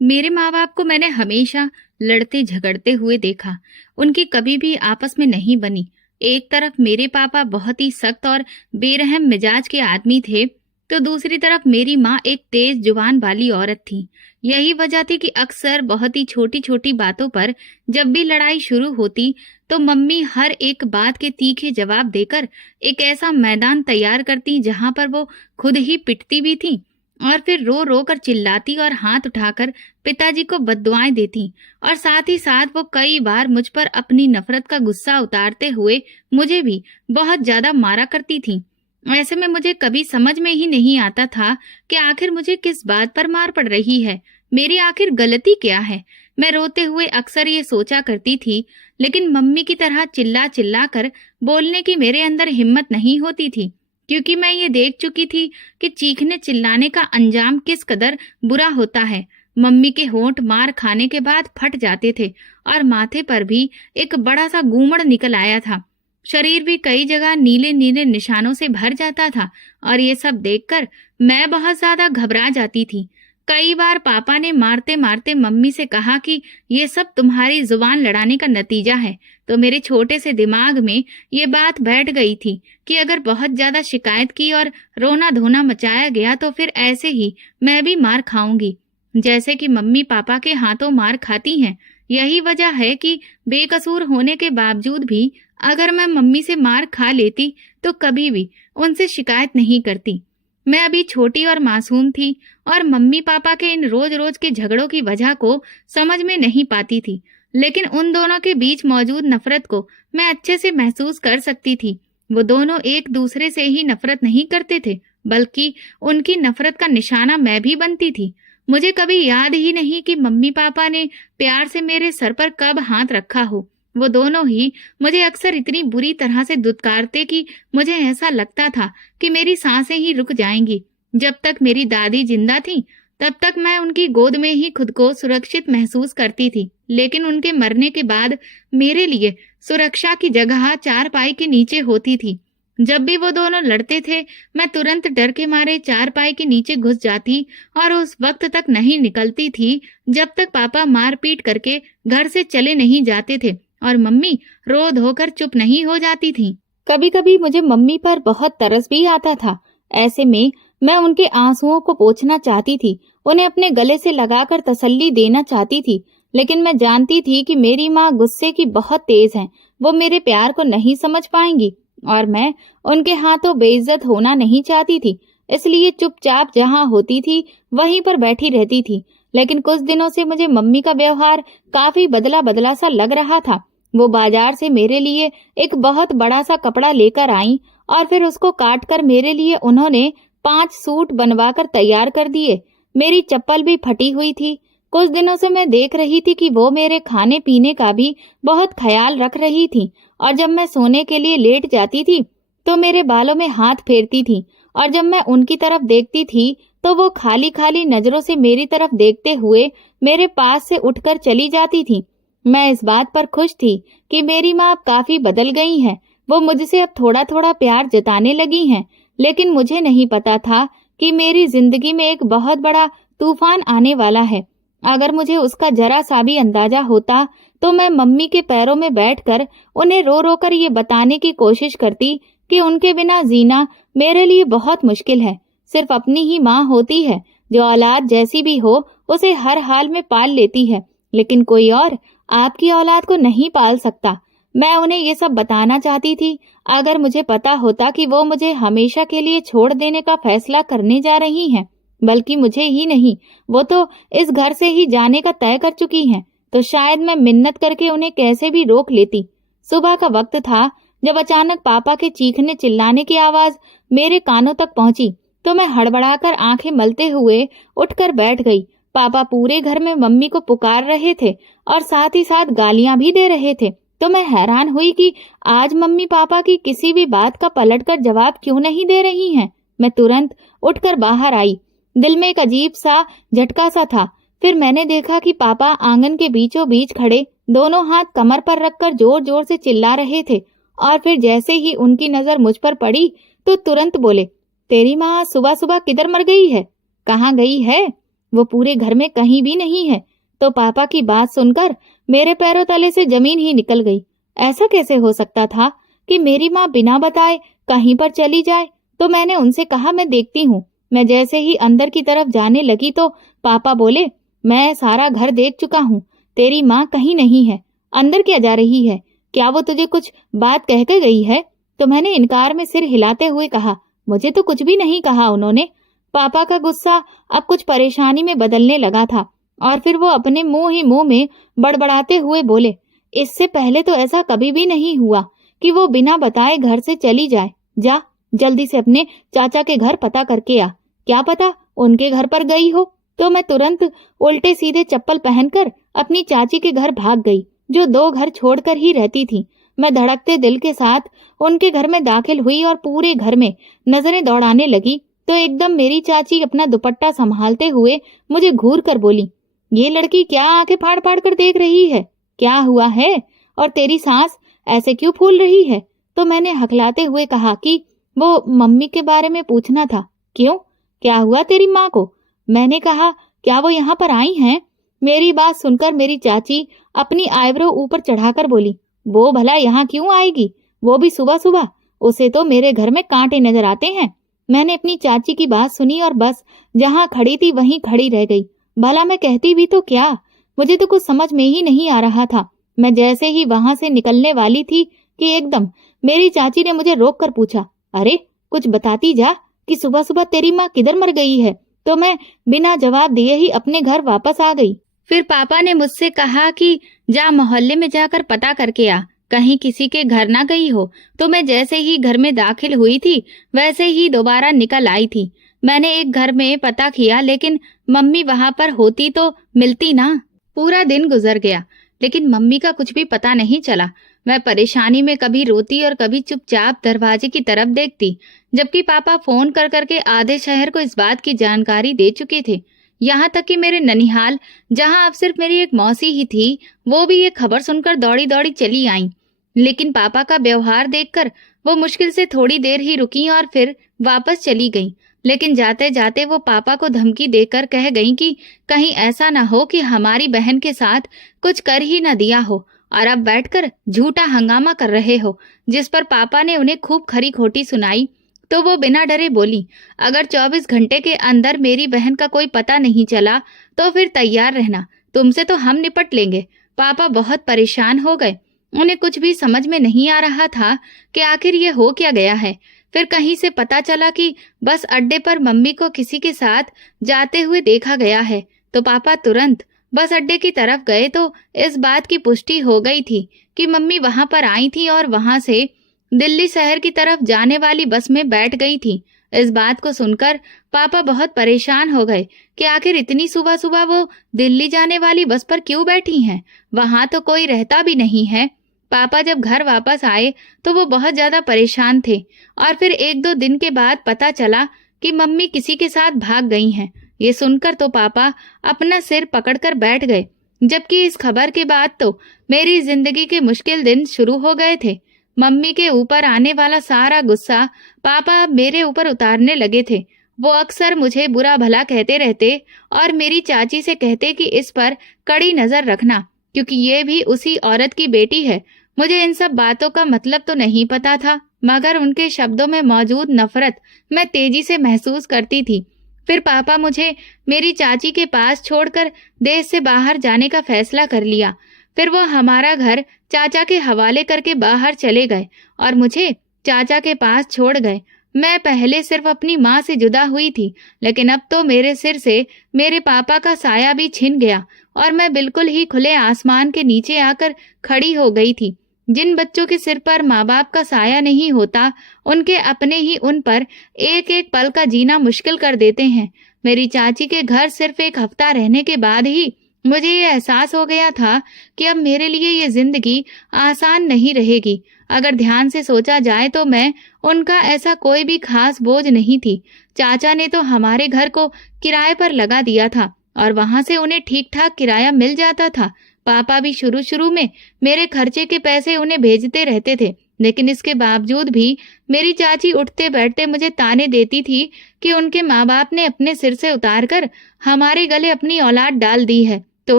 मेरे माँ-बाप को मैंने हमेशा लड़ते झगड़ते हुए देखा। उनकी कभी भी आपस में नहीं बनी। एक तरफ मेरे पापा बहुत ही सख्त और बेरहम मिजाज के आदमी थे, तो दूसरी तरफ मेरी माँ एक तेज जुबान वाली औरत थी। यही वजह थी कि अक्सर बहुत ही छोटी-छोटी बातों पर जब भी लड़ाई शुरू होती, तो मम्मी हर एक बात के तीखे जवाब देकर एक ऐसा मैदान तैयार करती जहां पर वो खुद ही पिटती भी थी और फिर रो रो कर चिल्लाती और हाथ उठाकर पिताजी को बद्दुआएं देती। और साथ ही साथ वो कई बार मुझ पर अपनी नफरत का गुस्सा उतारते हुए मुझे भी बहुत ज्यादा मारा करती थी। ऐसे में मुझे कभी समझ में ही नहीं आता था कि आखिर मुझे किस बात पर मार पड़ रही है, मेरी आखिर गलती क्या है। मैं रोते हुए अक्सर ये सोचा करती थी, लेकिन मम्मी की तरह चिल्ला चिल्ला कर बोलने की मेरे अंदर हिम्मत नहीं होती थी, क्योंकि मैं ये देख चुकी थी कि चीखने चिल्लाने का अंजाम किस कदर बुरा होता है। मम्मी के होंठ मार खाने के बाद फट जाते थे और माथे पर भी एक बड़ा सा गूमड़ निकल आया था। शरीर भी कई जगह नीले नीले निशानों से भर जाता था और ये सब देखकर मैं बहुत ज्यादा घबरा जाती थी। कई बार पापा ने मारते मारते मम्मी से कहा कि ये सब तुम्हारी जुबान लड़ाने का नतीजा है। तो मेरे छोटे से दिमाग में ये बात बैठ गई थी कि अगर बहुत ज्यादा शिकायत की और रोना धोना मचाया गया तो फिर ऐसे ही मैं भी मार खाऊंगी, जैसे कि मम्मी पापा के हाथों मार खाती हैं। यही वजह है कि बेकसूर होने के बावजूद भी अगर मैं मम्मी से मार खा लेती तो कभी भी उनसे शिकायत नहीं करती। मैं अभी छोटी और मासूम थी और मम्मी पापा के इन रोज रोज के झगड़ों की वजह को समझ में नहीं पाती थी, लेकिन उन दोनों के बीच मौजूद नफरत को मैं अच्छे से महसूस कर सकती थी। वो दोनों एक दूसरे से ही नफरत नहीं करते थे, बल्कि उनकी नफरत का निशाना मैं भी बनती थी। मुझे कभी याद ही नहीं कि मम्मी पापा ने प्यार से मेरे सर पर कब हाथ रखा हो। वो दोनों ही मुझे अक्सर इतनी बुरी तरह से दुत्कारते कि मुझे ऐसा लगता था कि मेरी सांसें ही रुक जाएंगी। जब तक मेरी दादी जिंदा थी तब तक मैं उनकी गोद में ही खुद को सुरक्षित महसूस करती थी, लेकिन उनके मरने के बाद मेरे लिए सुरक्षा की जगह चारपाई के नीचे होती थी। जब भी वो दोनों लड़ते थे मैं तुरंत डर के मारे चारपाई के नीचे घुस जाती और उस वक्त तक नहीं निकलती थी जब तक पापा मारपीट करके घर से चले नहीं जाते थे और मम्मी रो धोकर चुप नहीं हो जाती थी। कभी कभी मुझे मम्मी पर बहुत तरस भी आता था। ऐसे में मैं उनके आंसुओं को पोंछना चाहती थी, उन्हें अपने गले से लगाकर तसल्ली देना चाहती थी, लेकिन मैं जानती थी कि मेरी माँ गुस्से की बहुत तेज हैं। वो मेरे प्यार को नहीं समझ पाएंगी और मैं उनके हाथों बेइज्जत होना नहीं चाहती थी, इसलिए चुपचाप जहाँ होती थी वहीं पर बैठी रहती थी। लेकिन कुछ दिनों से मुझे मम्मी का व्यवहार काफी बदला बदला सा लग रहा था। वो बाजार से मेरे लिए एक बहुत बड़ा सा कपड़ा लेकर आई और फिर उसको काट कर मेरे लिए उन्होंने 5 सूट बनवाकर तैयार कर दिए। मेरी चप्पल भी फटी हुई थी। कुछ दिनों से मैं देख रही थी कि वो मेरे खाने पीने का भी बहुत ख्याल रख रही थी और जब मैं सोने के लिए लेट जाती थी तो मेरे बालों में हाथ फेरती थी और जब मैं उनकी तरफ देखती थी तो वो खाली खाली नजरों से मेरी तरफ देखते हुए मेरे पास से उठकर चली जाती थी। मैं इस बात पर खुश थी कि मेरी माँ अब काफी बदल गई हैं। वो मुझसे अब थोड़ा थोड़ा प्यार जताने लगी हैं, लेकिन मुझे नहीं पता था कि मेरी जिंदगी में एक बहुत बड़ा तूफान आने वाला है। अगर मुझे उसका जरा सा भी अंदाजा होता तो मैं मम्मी के पैरों में बैठकर उन्हें रो रो कर ये बताने की कोशिश करती कि उनके बिना जीना मेरे लिए बहुत मुश्किल है। सिर्फ अपनी ही माँ होती है जो औलाद जैसी भी हो उसे हर हाल में पाल लेती है, लेकिन कोई और आपकी औलाद को नहीं पाल सकता। मैं उन्हें ये सब बताना चाहती थी। अगर मुझे पता होता कि वो मुझे हमेशा के लिए छोड़ देने का फैसला करने जा रही हैं, बल्कि मुझे ही नहीं, वो तो इस घर से ही जाने का तय कर चुकी हैं, तो शायद मैं मिन्नत करके उन्हें कैसे भी रोक लेती। सुबह का वक्त था जब अचानक पापा के चीखने चिल्लाने की आवाज मेरे कानों तक पहुंची, तो मैं हड़बड़ाकर आंखें मलते हुए उठकर बैठ गई। पापा पूरे घर में मम्मी को पुकार रहे थे और साथ ही साथ गालियां भी दे रहे थे। तो मैं हैरान हुई कि आज मम्मी पापा की किसी भी बात का पलटकर जवाब क्यों नहीं दे रही हैं। मैं तुरंत उठकर बाहर आई। दिल में एक अजीब सा झटका सा था। फिर मैंने देखा कि पापा आंगन के बीचों बीच खड़े दोनों हाथ कमर पर रखकर जोर जोर से चिल्ला रहे थे और फिर जैसे ही उनकी नजर मुझ पर पड़ी तो तुरंत बोले, तेरी माँ सुबह सुबह किधर मर गई है? कहाँ गई है? वो पूरे घर में कहीं भी नहीं है। तो पापा की बात सुनकर मेरे पैरों तले से जमीन ही निकल गई। ऐसा कैसे हो सकता था कि मेरी माँ बिना बताए कहीं पर चली जाए? तो मैंने उनसे कहा, मैं देखती हूँ। मैं जैसे ही अंदर की तरफ जाने लगी तो पापा बोले, मैं सारा घर देख चुका हूँ, तेरी माँ कहीं नहीं है। अंदर क्या जा रही है? क्या वो तुझे कुछ बात कह के गई है? तो मैंने इनकार में सिर हिलाते हुए कहा, मुझे तो कुछ भी नहीं कहा उन्होंने। पापा का गुस्सा अब कुछ परेशानी में बदलने लगा था और फिर वो अपने मुंह ही मुंह में बड़बड़ाते हुए बोले, इससे पहले तो ऐसा कभी भी नहीं हुआ कि वो बिना बताए घर से चली जाए। जा, जल्दी से अपने चाचा के घर पता करके आ। क्या पता उनके घर पर गई हो। तो मैं तुरंत उल्टे सीधे चप्पल पहनकर अपनी चाची के घर भाग गई, जो 2 घर छोड़कर ही रहती थी। मैं धड़कते दिल के साथ उनके घर में दाखिल हुई और पूरे घर में नजरें दौड़ाने लगी तो एकदम मेरी चाची अपना दुपट्टा संभालते हुए मुझे घूर कर बोली, ये लड़की क्या आंखें फाड़ फाड़ कर देख रही है? क्या हुआ है? और तेरी सांस ऐसे क्यों फूल रही है? तो मैंने हकलाते हुए कहा कि वो मम्मी के बारे में पूछना था। क्यों, क्या हुआ तेरी माँ को? मैंने कहा, क्या वो यहाँ पर आई हैं? मेरी बात सुनकर मेरी चाची अपनी आईब्रो ऊपर चढ़ाकर बोली, वो भला यहाँ क्यों आएगी, वो भी सुबह सुबह? उसे तो मेरे घर में कांटे नजर आते हैं। मैंने अपनी चाची की बात सुनी और बस जहाँ खड़ी थी वहीं खड़ी रह गई। भला मैं कहती भी तो क्या? मुझे तो कुछ समझ में ही नहीं आ रहा था। मैं जैसे ही वहां से निकलने वाली थी कि एकदम मेरी चाची ने मुझे रोक कर पूछा, अरे कुछ बताती जा कि सुबह सुबह तेरी माँ किधर मर गई है? तो मैं बिना जवाब दिए ही अपने घर वापस आ गई। फिर पापा ने मुझसे कहा कि जा मोहल्ले में जाकर पता करके आ, कहीं किसी के घर ना गई हो। तो मैं जैसे ही घर में दाखिल हुई थी वैसे ही दोबारा निकल आई थी। मैंने एक घर में पता किया, लेकिन मम्मी वहां पर होती तो मिलती ना। पूरा दिन गुजर गया लेकिन मम्मी का कुछ भी पता नहीं चला। मैं परेशानी में कभी रोती और कभी चुपचाप दरवाजे की तरफ देखती, जबकि पापा फोन कर करके आधे शहर को इस बात की जानकारी दे चुके थे। यहाँ तक कि मेरे ननिहाल, जहाँ अब सिर्फ मेरी एक मौसी ही थी, वो भी ये खबर सुनकर दौड़ी दौड़ी चली आईं। लेकिन पापा का व्यवहार देखकर वो मुश्किल से थोड़ी देर ही रुकी और फिर वापस चली गईं। लेकिन जाते जाते वो पापा को धमकी देकर कह गईं कि कहीं ऐसा ना हो कि हमारी बहन के साथ कुछ कर ही न दिया हो और अब बैठकर झूठा हंगामा कर रहे हो। जिस पर पापा ने उन्हें खूब खरी खोटी सुनाई तो वो बिना डरे बोली, अगर 24 घंटे के अंदर मेरी बहन का कोई पता नहीं चला तो फिर तैयार रहना, तुमसे तो हम निपट लेंगे। पापा बहुत परेशान हो गए। उन्हें कुछ भी समझ में नहीं आ रहा था कि आखिर ये हो क्या गया है। फिर कहीं से पता चला कि बस अड्डे पर मम्मी को किसी के साथ जाते हुए देखा गया है। तो पापा तुरंत बस अड्डे की तरफ गए तो इस बात की पुष्टि हो गई थी कि मम्मी वहां पर आई थी और वहां से दिल्ली शहर की तरफ जाने वाली बस में बैठ गई थी। इस बात को सुनकर पापा बहुत परेशान हो गए कि आखिर इतनी सुबह सुबह वो दिल्ली जाने वाली बस पर क्यों बैठी हैं? वहां तो कोई रहता भी नहीं है। पापा जब घर वापस आए तो वो बहुत ज्यादा परेशान थे और फिर 1-2 दिन के बाद पता चला कि मम्मी किसी के साथ भाग गई हैं। ये सुनकर तो पापा अपना सिर पकड़कर बैठ गए, जबकि इस खबर के बाद तो मेरी जिंदगी के मुश्किल दिन शुरू हो गए थे। मम्मी के ऊपर आने वाला सारा गुस्सा पापा अब मेरे ऊपर उतारने लगे थे। वो अक्सर मुझे बुरा भला कहते रहते और मेरी चाची से कहते कि इस पर कड़ी नजर रखना, क्योंकि ये भी उसी औरत की बेटी है। मुझे इन सब बातों का मतलब तो नहीं पता था, मगर उनके शब्दों में मौजूद नफरत मैं तेजी से महसूस करती थी। फिर पापा मुझे मेरी चाची के पास छोड़कर देश से बाहर जाने का फैसला कर लिया। फिर वो हमारा घर चाचा के हवाले करके बाहर चले गए और मुझे चाचा के पास छोड़ गए। मैं पहले सिर्फ अपनी माँ से जुदा हुई थी, लेकिन अब तो मेरे सिर से मेरे पापा का साया भी छिन गया और मैं बिल्कुल ही खुले आसमान के नीचे आकर खड़ी हो गई थी। जिन बच्चों के सिर पर माँ बाप का साया नहीं होता, उनके अपने ही उन पर एक एक पल का जीना मुश्किल कर देते हैं। मेरी चाची के घर सिर्फ 1 हफ्ता रहने के बाद ही मुझे ये एहसास हो गया था कि अब मेरे लिए ये जिंदगी आसान नहीं रहेगी। अगर ध्यान से सोचा जाए तो मैं उनका ऐसा कोई भी खास बोझ नहीं थी। चाचा ने तो हमारे घर को किराए पर लगा दिया था और वहां से उन्हें ठीक ठाक किराया मिल जाता था। पापा भी शुरू शुरू में मेरे खर्चे के पैसे उन्हें भेजते रहते थे, लेकिन इसके बावजूद भी मेरी चाची उठते बैठते मुझे ताने देती थी कि उनके माँ बाप ने अपने सिर से उतार कर हमारे गले अपनी औलाद डाल दी है। तो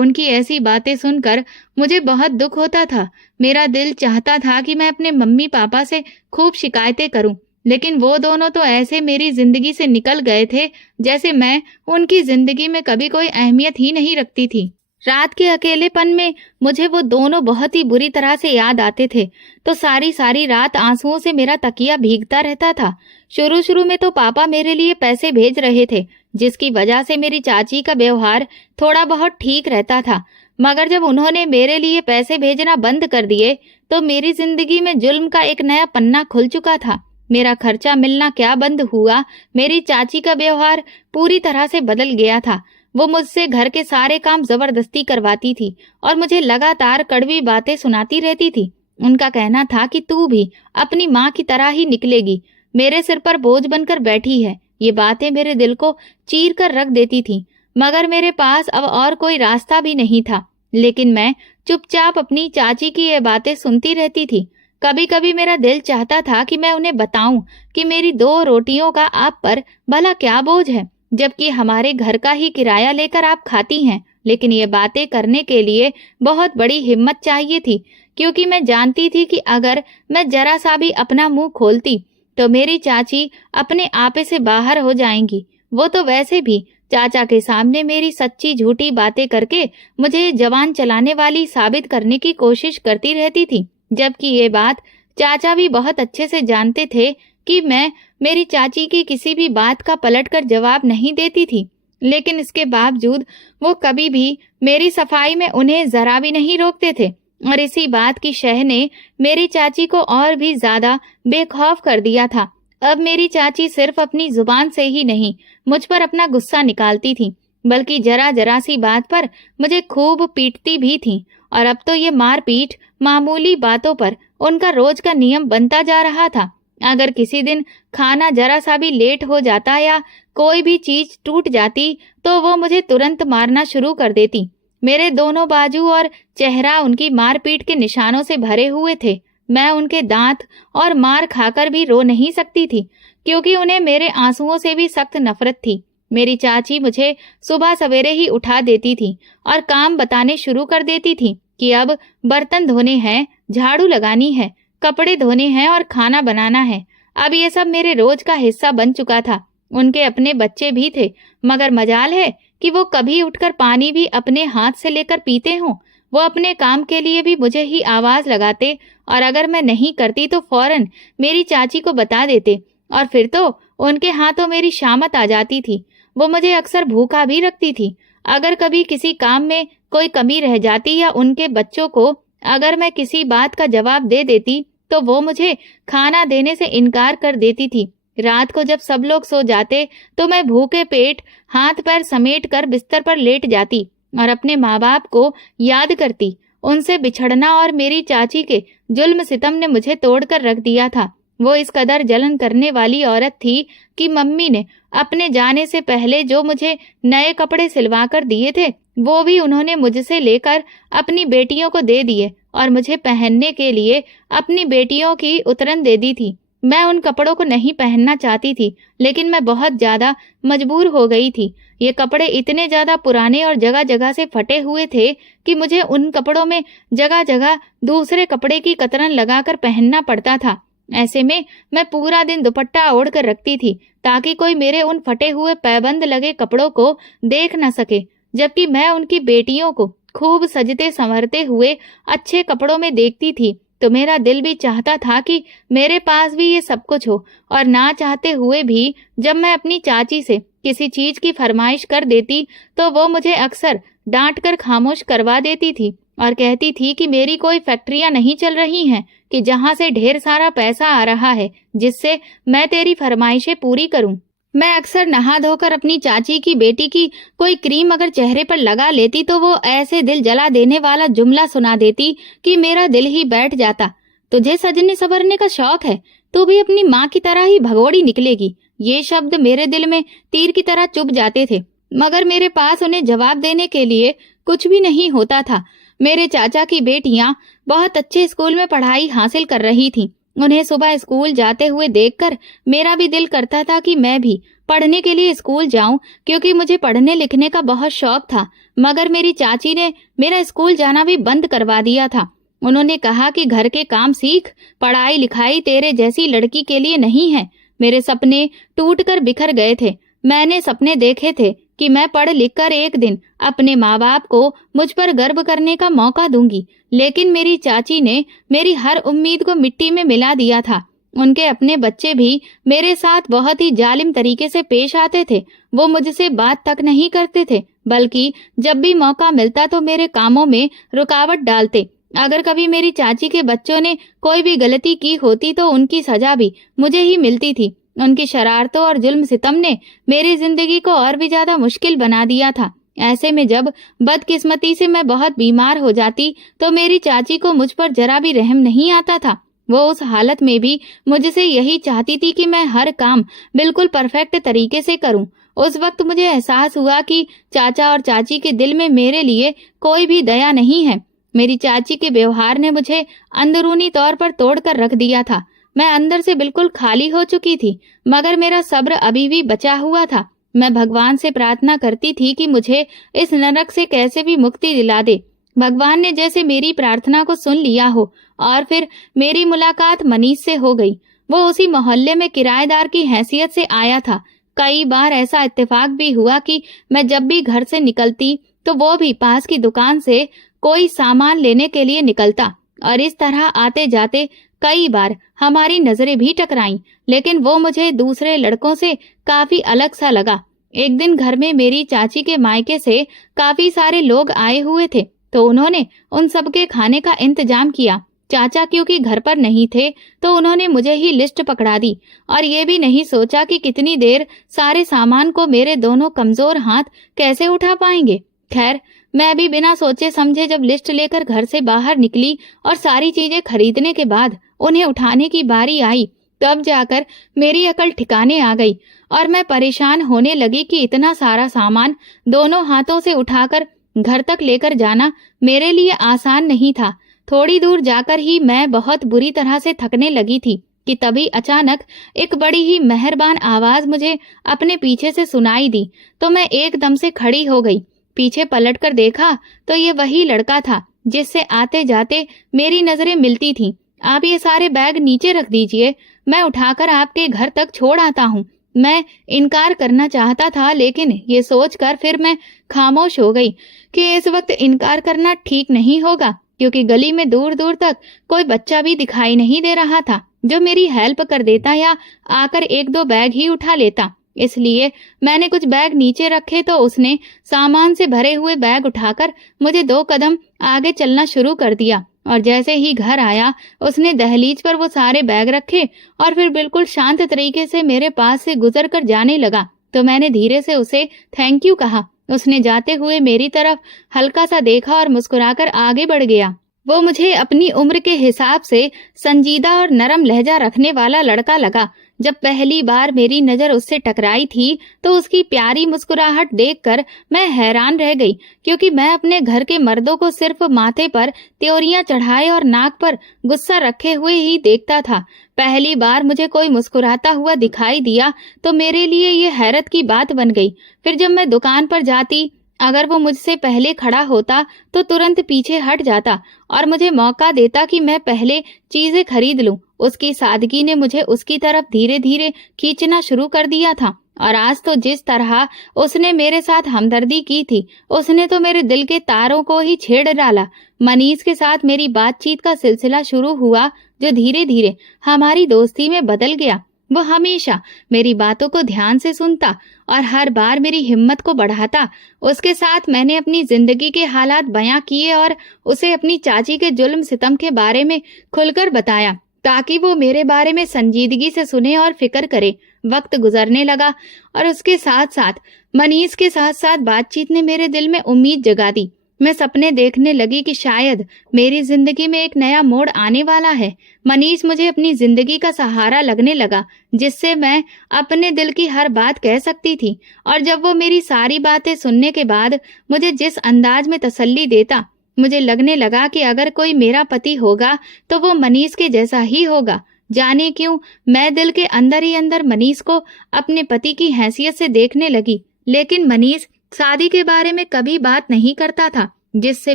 उनकी ऐसी बातें सुनकर मुझे बहुत दुख होता था। मेरा दिल चाहता था कि मैं अपने मम्मी पापा से खूब शिकायतें करूं, लेकिन वो दोनों तो ऐसे मेरी जिंदगी से निकल गए थे जैसे मैं उनकी जिंदगी में कभी कोई अहमियत ही नहीं रखती थी। रात के अकेलेपन में मुझे वो दोनों बहुत ही बुरी तरह से याद आते थे, तो सारी सारी रात आंसुओं से मेरा तकिया भीगता रहता था। शुरू शुरू में तो पापा मेरे लिए पैसे भेज रहे थे, जिसकी वजह से मेरी चाची का व्यवहार थोड़ा बहुत ठीक रहता था, मगर जब उन्होंने मेरे लिए पैसे भेजना बंद कर दिए तो मेरी जिंदगी में जुल्म का एक नया पन्ना खुल चुका था। मेरा खर्चा मिलना क्या बंद हुआ, मेरी चाची का व्यवहार पूरी तरह से बदल गया था। वो मुझसे घर के सारे काम जबरदस्ती करवाती थी और मुझे लगातार कड़वी बातें सुनाती रहती थी। उनका कहना था कि तू भी अपनी माँ की तरह ही निकलेगी, मेरे सिर पर बोझ बनकर बैठी है। ये बातें मेरे दिल को चीर कर रख देती थी, मगर मेरे पास अब और कोई रास्ता भी नहीं था। लेकिन मैं चुपचाप अपनी चाची की ये बातें सुनती रहती थी। कभी कभी मेरा दिल चाहता था कि मैं उन्हें बताऊं कि मेरी 2 रोटियों का आप पर भला क्या बोझ है, जबकि हमारे घर का ही किराया लेकर आप खाती हैं। लेकिन ये बातें करने के लिए बहुत बड़ी हिम्मत चाहिए थी, क्योंकि मैं जानती थी कि अगर मैं जरा सा भी अपना मुंह खोलती तो मेरी चाची अपने आपे से बाहर हो जाएंगी। वो तो वैसे भी चाचा के सामने मेरी सच्ची झूठी बातें करके मुझे जवान चलाने वाली साबित करने की कोशिश करती रहती थी, जबकि ये बात चाचा भी बहुत अच्छे से जानते थे कि मैं मेरी चाची की किसी भी बात का पलटकर जवाब नहीं देती थी। लेकिन इसके बावजूद वो कभी भी मेरी सफाई में उन्हें जरा भी नहीं रोकते थे, और इसी बात की शह ने मेरी चाची को और भी ज्यादा बेखौफ कर दिया था। अब मेरी चाची सिर्फ अपनी जुबान से ही नहीं मुझ पर अपना गुस्सा निकालती थी, बल्कि जरा जरा सी बात पर मुझे खूब पीटती भी थी। और अब तो ये मारपीट मामूली बातों पर उनका रोज का नियम बनता जा रहा था। अगर किसी दिन खाना जरा सा भी लेट हो जाता या कोई भी चीज टूट जाती तो वो मुझे तुरंत मारना शुरू कर देती। मेरे दोनों बाजू और चेहरा उनकी मारपीट के निशानों से भरे हुए थे। मैं उनके दांत और मार खाकर भी रो नहीं सकती थी, क्योंकि उन्हें मेरे आंसुओं से भी सख्त नफरत थी। मेरी चाची मुझे सुबह सवेरे ही उठा देती थी और काम बताने शुरू कर देती थी कि अब बर्तन धोने हैं, झाड़ू लगानी है, कपड़े धोने हैं और खाना बनाना है। अब ये सब मेरे रोज का हिस्सा बन चुका था। उनके अपने बच्चे भी थे, मगर मजाल है कि वो कभी उठकर पानी भी अपने हाथ से लेकर पीते हों। वो अपने काम के लिए भी मुझे ही आवाज लगाते, और अगर मैं नहीं करती तो फौरन मेरी चाची को बता देते, और फिर तो उनके हाथों मेरी शामत आ जाती थी। वो मुझे अक्सर भूखा भी रखती थी। अगर कभी किसी काम में कोई कमी रह जाती या उनके बच्चों को अगर मैं किसी बात का जवाब दे देती तो वो मुझे खाना देने से इनकार कर देती थी। रात को जब सब लोग सो जाते तो मैं भूखे पेट हाथ पैर समेट कर बिस्तर पर लेट जाती और अपने माँ बाप को याद करती। उनसे बिछड़ना और मेरी चाची के जुल्म सितम ने मुझे तोड़कर रख दिया था। वो इस कदर जलन करने वाली औरत थी कि मम्मी ने अपने जाने से पहले जो मुझे नए कपड़े सिलवा कर दिए थे वो भी उन्होंने मुझसे लेकर अपनी बेटियों को दे दिए और मुझे पहनने के लिए अपनी बेटियों की उतरन दे दी थी। मैं उन कपड़ों को नहीं पहनना चाहती थी, लेकिन मैं बहुत ज्यादा मजबूर हो गई थी। ये कपड़े इतने ज्यादा पुराने और जगह जगह से फटे हुए थे कि मुझे उन कपड़ों में जगह जगह दूसरे कपड़े की कतरन लगाकर पहनना पड़ता था। ऐसे में मैं पूरा दिन दुपट्टा ओढ़ कर रखती थी ताकि कोई मेरे उन फटे हुए पैबंद लगे कपड़ों को देख न सके, जबकि मैं उनकी बेटियों को खूब सजते संवरते हुए अच्छे कपड़ों में देखती थी। तो मेरा दिल भी चाहता था कि मेरे पास भी ये सब कुछ हो, और ना चाहते हुए भी जब मैं अपनी चाची से किसी चीज की फरमाइश कर देती तो वो मुझे अक्सर डांट कर खामोश करवा देती थी और कहती थी कि मेरी कोई फैक्ट्रियां नहीं चल रही हैं कि जहां से ढेर सारा पैसा आ रहा है जिससे मैं तेरी फरमाइशें पूरी करूं। मैं अक्सर नहा धोकर अपनी चाची की बेटी की कोई क्रीम अगर चेहरे पर लगा लेती तो वो ऐसे दिल जला देने वाला जुमला सुना देती कि मेरा दिल ही बैठ जाता। तुझे सजने संवरने का शौक है, तू भी अपनी माँ की तरह ही भगोड़ी निकलेगी। ये शब्द मेरे दिल में तीर की तरह चुभ जाते थे, मगर मेरे पास उन्हें जवाब देने के लिए कुछ भी नहीं होता था। मेरे चाचा की बेटियां बहुत अच्छे स्कूल में पढ़ाई हासिल कर रही थीं, उन्हें सुबह स्कूल जाते हुए देखकर मेरा भी दिल करता था कि मैं भी पढ़ने के लिए स्कूल जाऊं, क्योंकि मुझे पढ़ने लिखने का बहुत शौक था। मगर मेरी चाची ने मेरा स्कूल जाना भी बंद करवा दिया था। उन्होंने कहा कि घर के काम सीख, पढ़ाई लिखाई तेरे जैसी लड़की के लिए नहीं है। मेरे सपने टूटकर बिखर गए थे। मैंने सपने देखे थे कि मैं पढ़ लिख कर एक दिन अपने माँ बाप को मुझ पर गर्व करने का मौका दूंगी, लेकिन मेरी चाची ने मेरी हर उम्मीद को मिट्टी में मिला दिया था। उनके अपने बच्चे भी मेरे साथ बहुत ही जालिम तरीके से पेश आते थे। वो मुझसे बात तक नहीं करते थे, बल्कि जब भी मौका मिलता तो मेरे कामों में रुकावट डालते। अगर कभी मेरी चाची के बच्चों ने कोई भी गलती की होती तो उनकी सजा भी मुझे ही मिलती थी। उनकी शरारतों और जुल्म सितम ने मेरी जिंदगी को और भी ज्यादा मुश्किल बना दिया था। ऐसे में जब बदकिस्मती से मैं बहुत बीमार हो जाती तो मेरी चाची को मुझ पर जरा भी रहम नहीं आता था। वो उस हालत में भी मुझसे यही चाहती थी कि मैं हर काम बिल्कुल परफेक्ट तरीके से करूं। उस वक्त मुझे एहसास हुआ कि चाचा और चाची के दिल में मेरे लिए कोई भी दया नहीं है। मेरी चाची के व्यवहार ने मुझे अंदरूनी तौर पर तोड़कर रख दिया था। मैं अंदर से बिल्कुल खाली हो चुकी थी, मगर मेरा सब्र अभी भी बचा हुआ था। मैं भगवान से प्रार्थना करती थी कि मुझे इस नरक से कैसे भी मुक्ति दिला दे। भगवान ने जैसे मेरी प्रार्थना को सुन लिया हो और फिर मेरी मुलाकात मनीष से हो गई। वो उसी मोहल्ले में किराएदार की हैसियत से आया था। कई बार ऐसा इत्तेफाक भी हुआ कि मैं जब भी घर से निकलती तो वो भी पास की दुकान से कोई सामान लेने के लिए निकलता, और इस तरह आते जाते कई बार हमारी नजरें भी टकराईं, लेकिन वो मुझे दूसरे लड़कों से काफी अलग सा लगा। एक दिन घर में मेरी चाची के मायके से काफी सारे लोग आए हुए थे, तो उन्होंने उन सबके खाने का इंतजाम किया। चाचा क्योंकि घर पर नहीं थे तो उन्होंने मुझे ही लिस्ट पकड़ा दी, और ये भी नहीं सोचा कि कितनी देर सारे सामान को मेरे दोनों कमजोर हाथ कैसे उठा पाएंगे। खैर, मैं भी बिना सोचे समझे जब लिस्ट लेकर घर से बाहर निकली और सारी चीजें खरीदने के बाद उन्हें उठाने की बारी आई, तब जाकर मेरी अकल ठिकाने आ गई और मैं परेशान होने लगी कि इतना सारा सामान दोनों हाथों से उठाकर घर तक लेकर जाना मेरे लिए आसान नहीं था। थोड़ी दूर जाकर ही मैं बहुत बुरी तरह से थकने लगी थी कि तभी अचानक एक बड़ी ही मेहरबान आवाज मुझे अपने पीछे से सुनाई दी, तो मैं एकदम से खड़ी हो गई। पीछे पलटकर देखा तो ये वही लड़का था जिससे आते जाते मेरी नजरें मिलती थीं। आप ये सारे बैग नीचे रख दीजिए, मैं उठाकर आपके घर तक छोड़ आता हूँ। मैं इनकार करना चाहता था, लेकिन ये सोचकर फिर मैं खामोश हो गई कि इस वक्त इनकार करना ठीक नहीं होगा, क्योंकि गली में दूर दूर तक कोई बच्चा भी दिखाई नहीं दे रहा था जो मेरी हेल्प कर देता या आकर एक दो बैग ही उठा लेता। इसलिए मैंने कुछ बैग नीचे रखे तो उसने सामान से भरे हुए बैग उठाकर मुझे 2 कदम आगे चलना शुरू कर दिया, और जैसे ही घर आया उसने दहलीज पर वो सारे बैग रखे और फिर बिल्कुल शांत तरीके से मेरे पास से गुजर कर जाने लगा। तो मैंने धीरे से उसे थैंक यू कहा। उसने जाते हुए मेरी तरफ हल्का सा देखा और मुस्कुराकर आगे बढ़ गया। वो मुझे अपनी उम्र के हिसाब से संजीदा और नरम लहजा रखने वाला लड़का लगा। जब पहली बार मेरी नजर उससे टकराई थी तो उसकी प्यारी मुस्कुराहट देखकर मैं हैरान रह गई, क्योंकि मैं अपने घर के मर्दों को सिर्फ माथे पर त्योरियां चढ़ाए और नाक पर गुस्सा रखे हुए ही देखता था। पहली बार मुझे कोई मुस्कुराता हुआ दिखाई दिया तो मेरे लिए ये हैरत की बात बन गई। फिर जब मैं दुकान पर जाती, अगर वो मुझसे पहले खड़ा होता तो तुरंत पीछे हट जाता और मुझे मौका देता कि मैं पहले चीजें खरीद लूं। उसकी सादगी ने मुझे उसकी तरफ धीरे धीरे खींचना शुरू कर दिया था, और आज तो जिस तरह उसने मेरे साथ हमदर्दी की थी, उसने तो मेरे दिल के तारों को ही छेड़ डाला। मनीष के साथ मेरी बातचीत का सिलसिला शुरू हुआ, जो धीरे धीरे हमारी दोस्ती में बदल गया। वो हमेशा मेरी बातों को ध्यान से सुनता और हर बार मेरी हिम्मत को बढ़ाता। उसके साथ मैंने अपनी जिंदगी के हालात बयां किए और उसे अपनी चाची के जुल्म सितम के बारे में खुलकर बताया, ताकि वो मेरे बारे में संजीदगी से सुने और फिक्र करे। वक्त गुजरने लगा और उसके साथ साथ मनीष के साथ साथ बातचीत ने मेरे दिल में उम्मीद जगा दी। मैं सपने देखने लगी कि शायद मेरी जिंदगी में एक नया मोड़ आने वाला है। मनीष मुझे अपनी जिंदगी का सहारा लगने लगा, जिससे मैं अपने दिल की हर बात कह सकती थी। और जब वो मेरी सारी बातें सुनने के बाद मुझे जिस अंदाज में तसल्ली देता, मुझे लगने लगा कि अगर कोई मेरा पति होगा तो वो मनीष के जैसा ही होगा, जाने क्यों मैं दिल के अंदर ही अंदर मनीष को अपने पति की हैसियत से देखने लगी। लेकिन मनीष शादी के बारे में कभी बात नहीं करता था, जिससे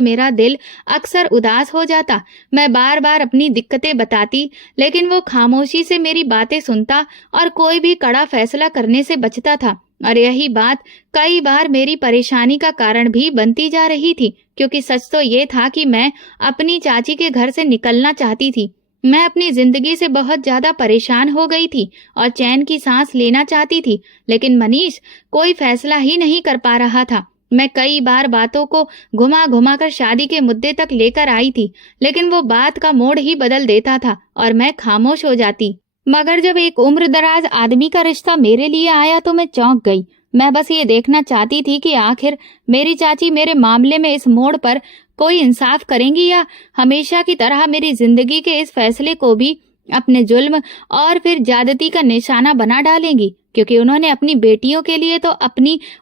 मेरा दिल अक्सर उदास हो जाता। मैं बार बार अपनी दिक्कतें बताती, लेकिन वो खामोशी से मेरी बातें सुनता और कोई भी कड़ा फैसला करने से बचता था। और यही बात कई बार मेरी परेशानी का कारण भी बनती जा रही थी, क्योंकि सच तो ये था कि मैं अपनी चाची के घर से निकलना चाहती थी। मैं अपनी जिंदगी से बहुत ज्यादा परेशान हो गई थी और चैन की सांस लेना चाहती थी, लेकिन मनीष कोई फैसला ही नहीं कर पा रहा था। मैं कई बार बातों को घुमा घुमा कर शादी के मुद्दे तक लेकर आई थी, लेकिन वो बात का मोड़ ही बदल देता था और मैं खामोश हो जाती। मगर जब एक उम्रदराज आदमी का रिश्ता मेरे लिए आया तो मैं चौंक गई। मैं बस ये देखना चाहती थी कि आखिर मेरी चाची मेरे मामले में इस मोड़ पर कोई इंसाफ करेंगी या हमेशा की तरह मेरी जिंदगी के इस फैसले को भी अपने जुल्म और फिर ज्यादती का निशाना बना डालेंगी, क्योंकि उन्होंने अपनी बेटियों के लिए तो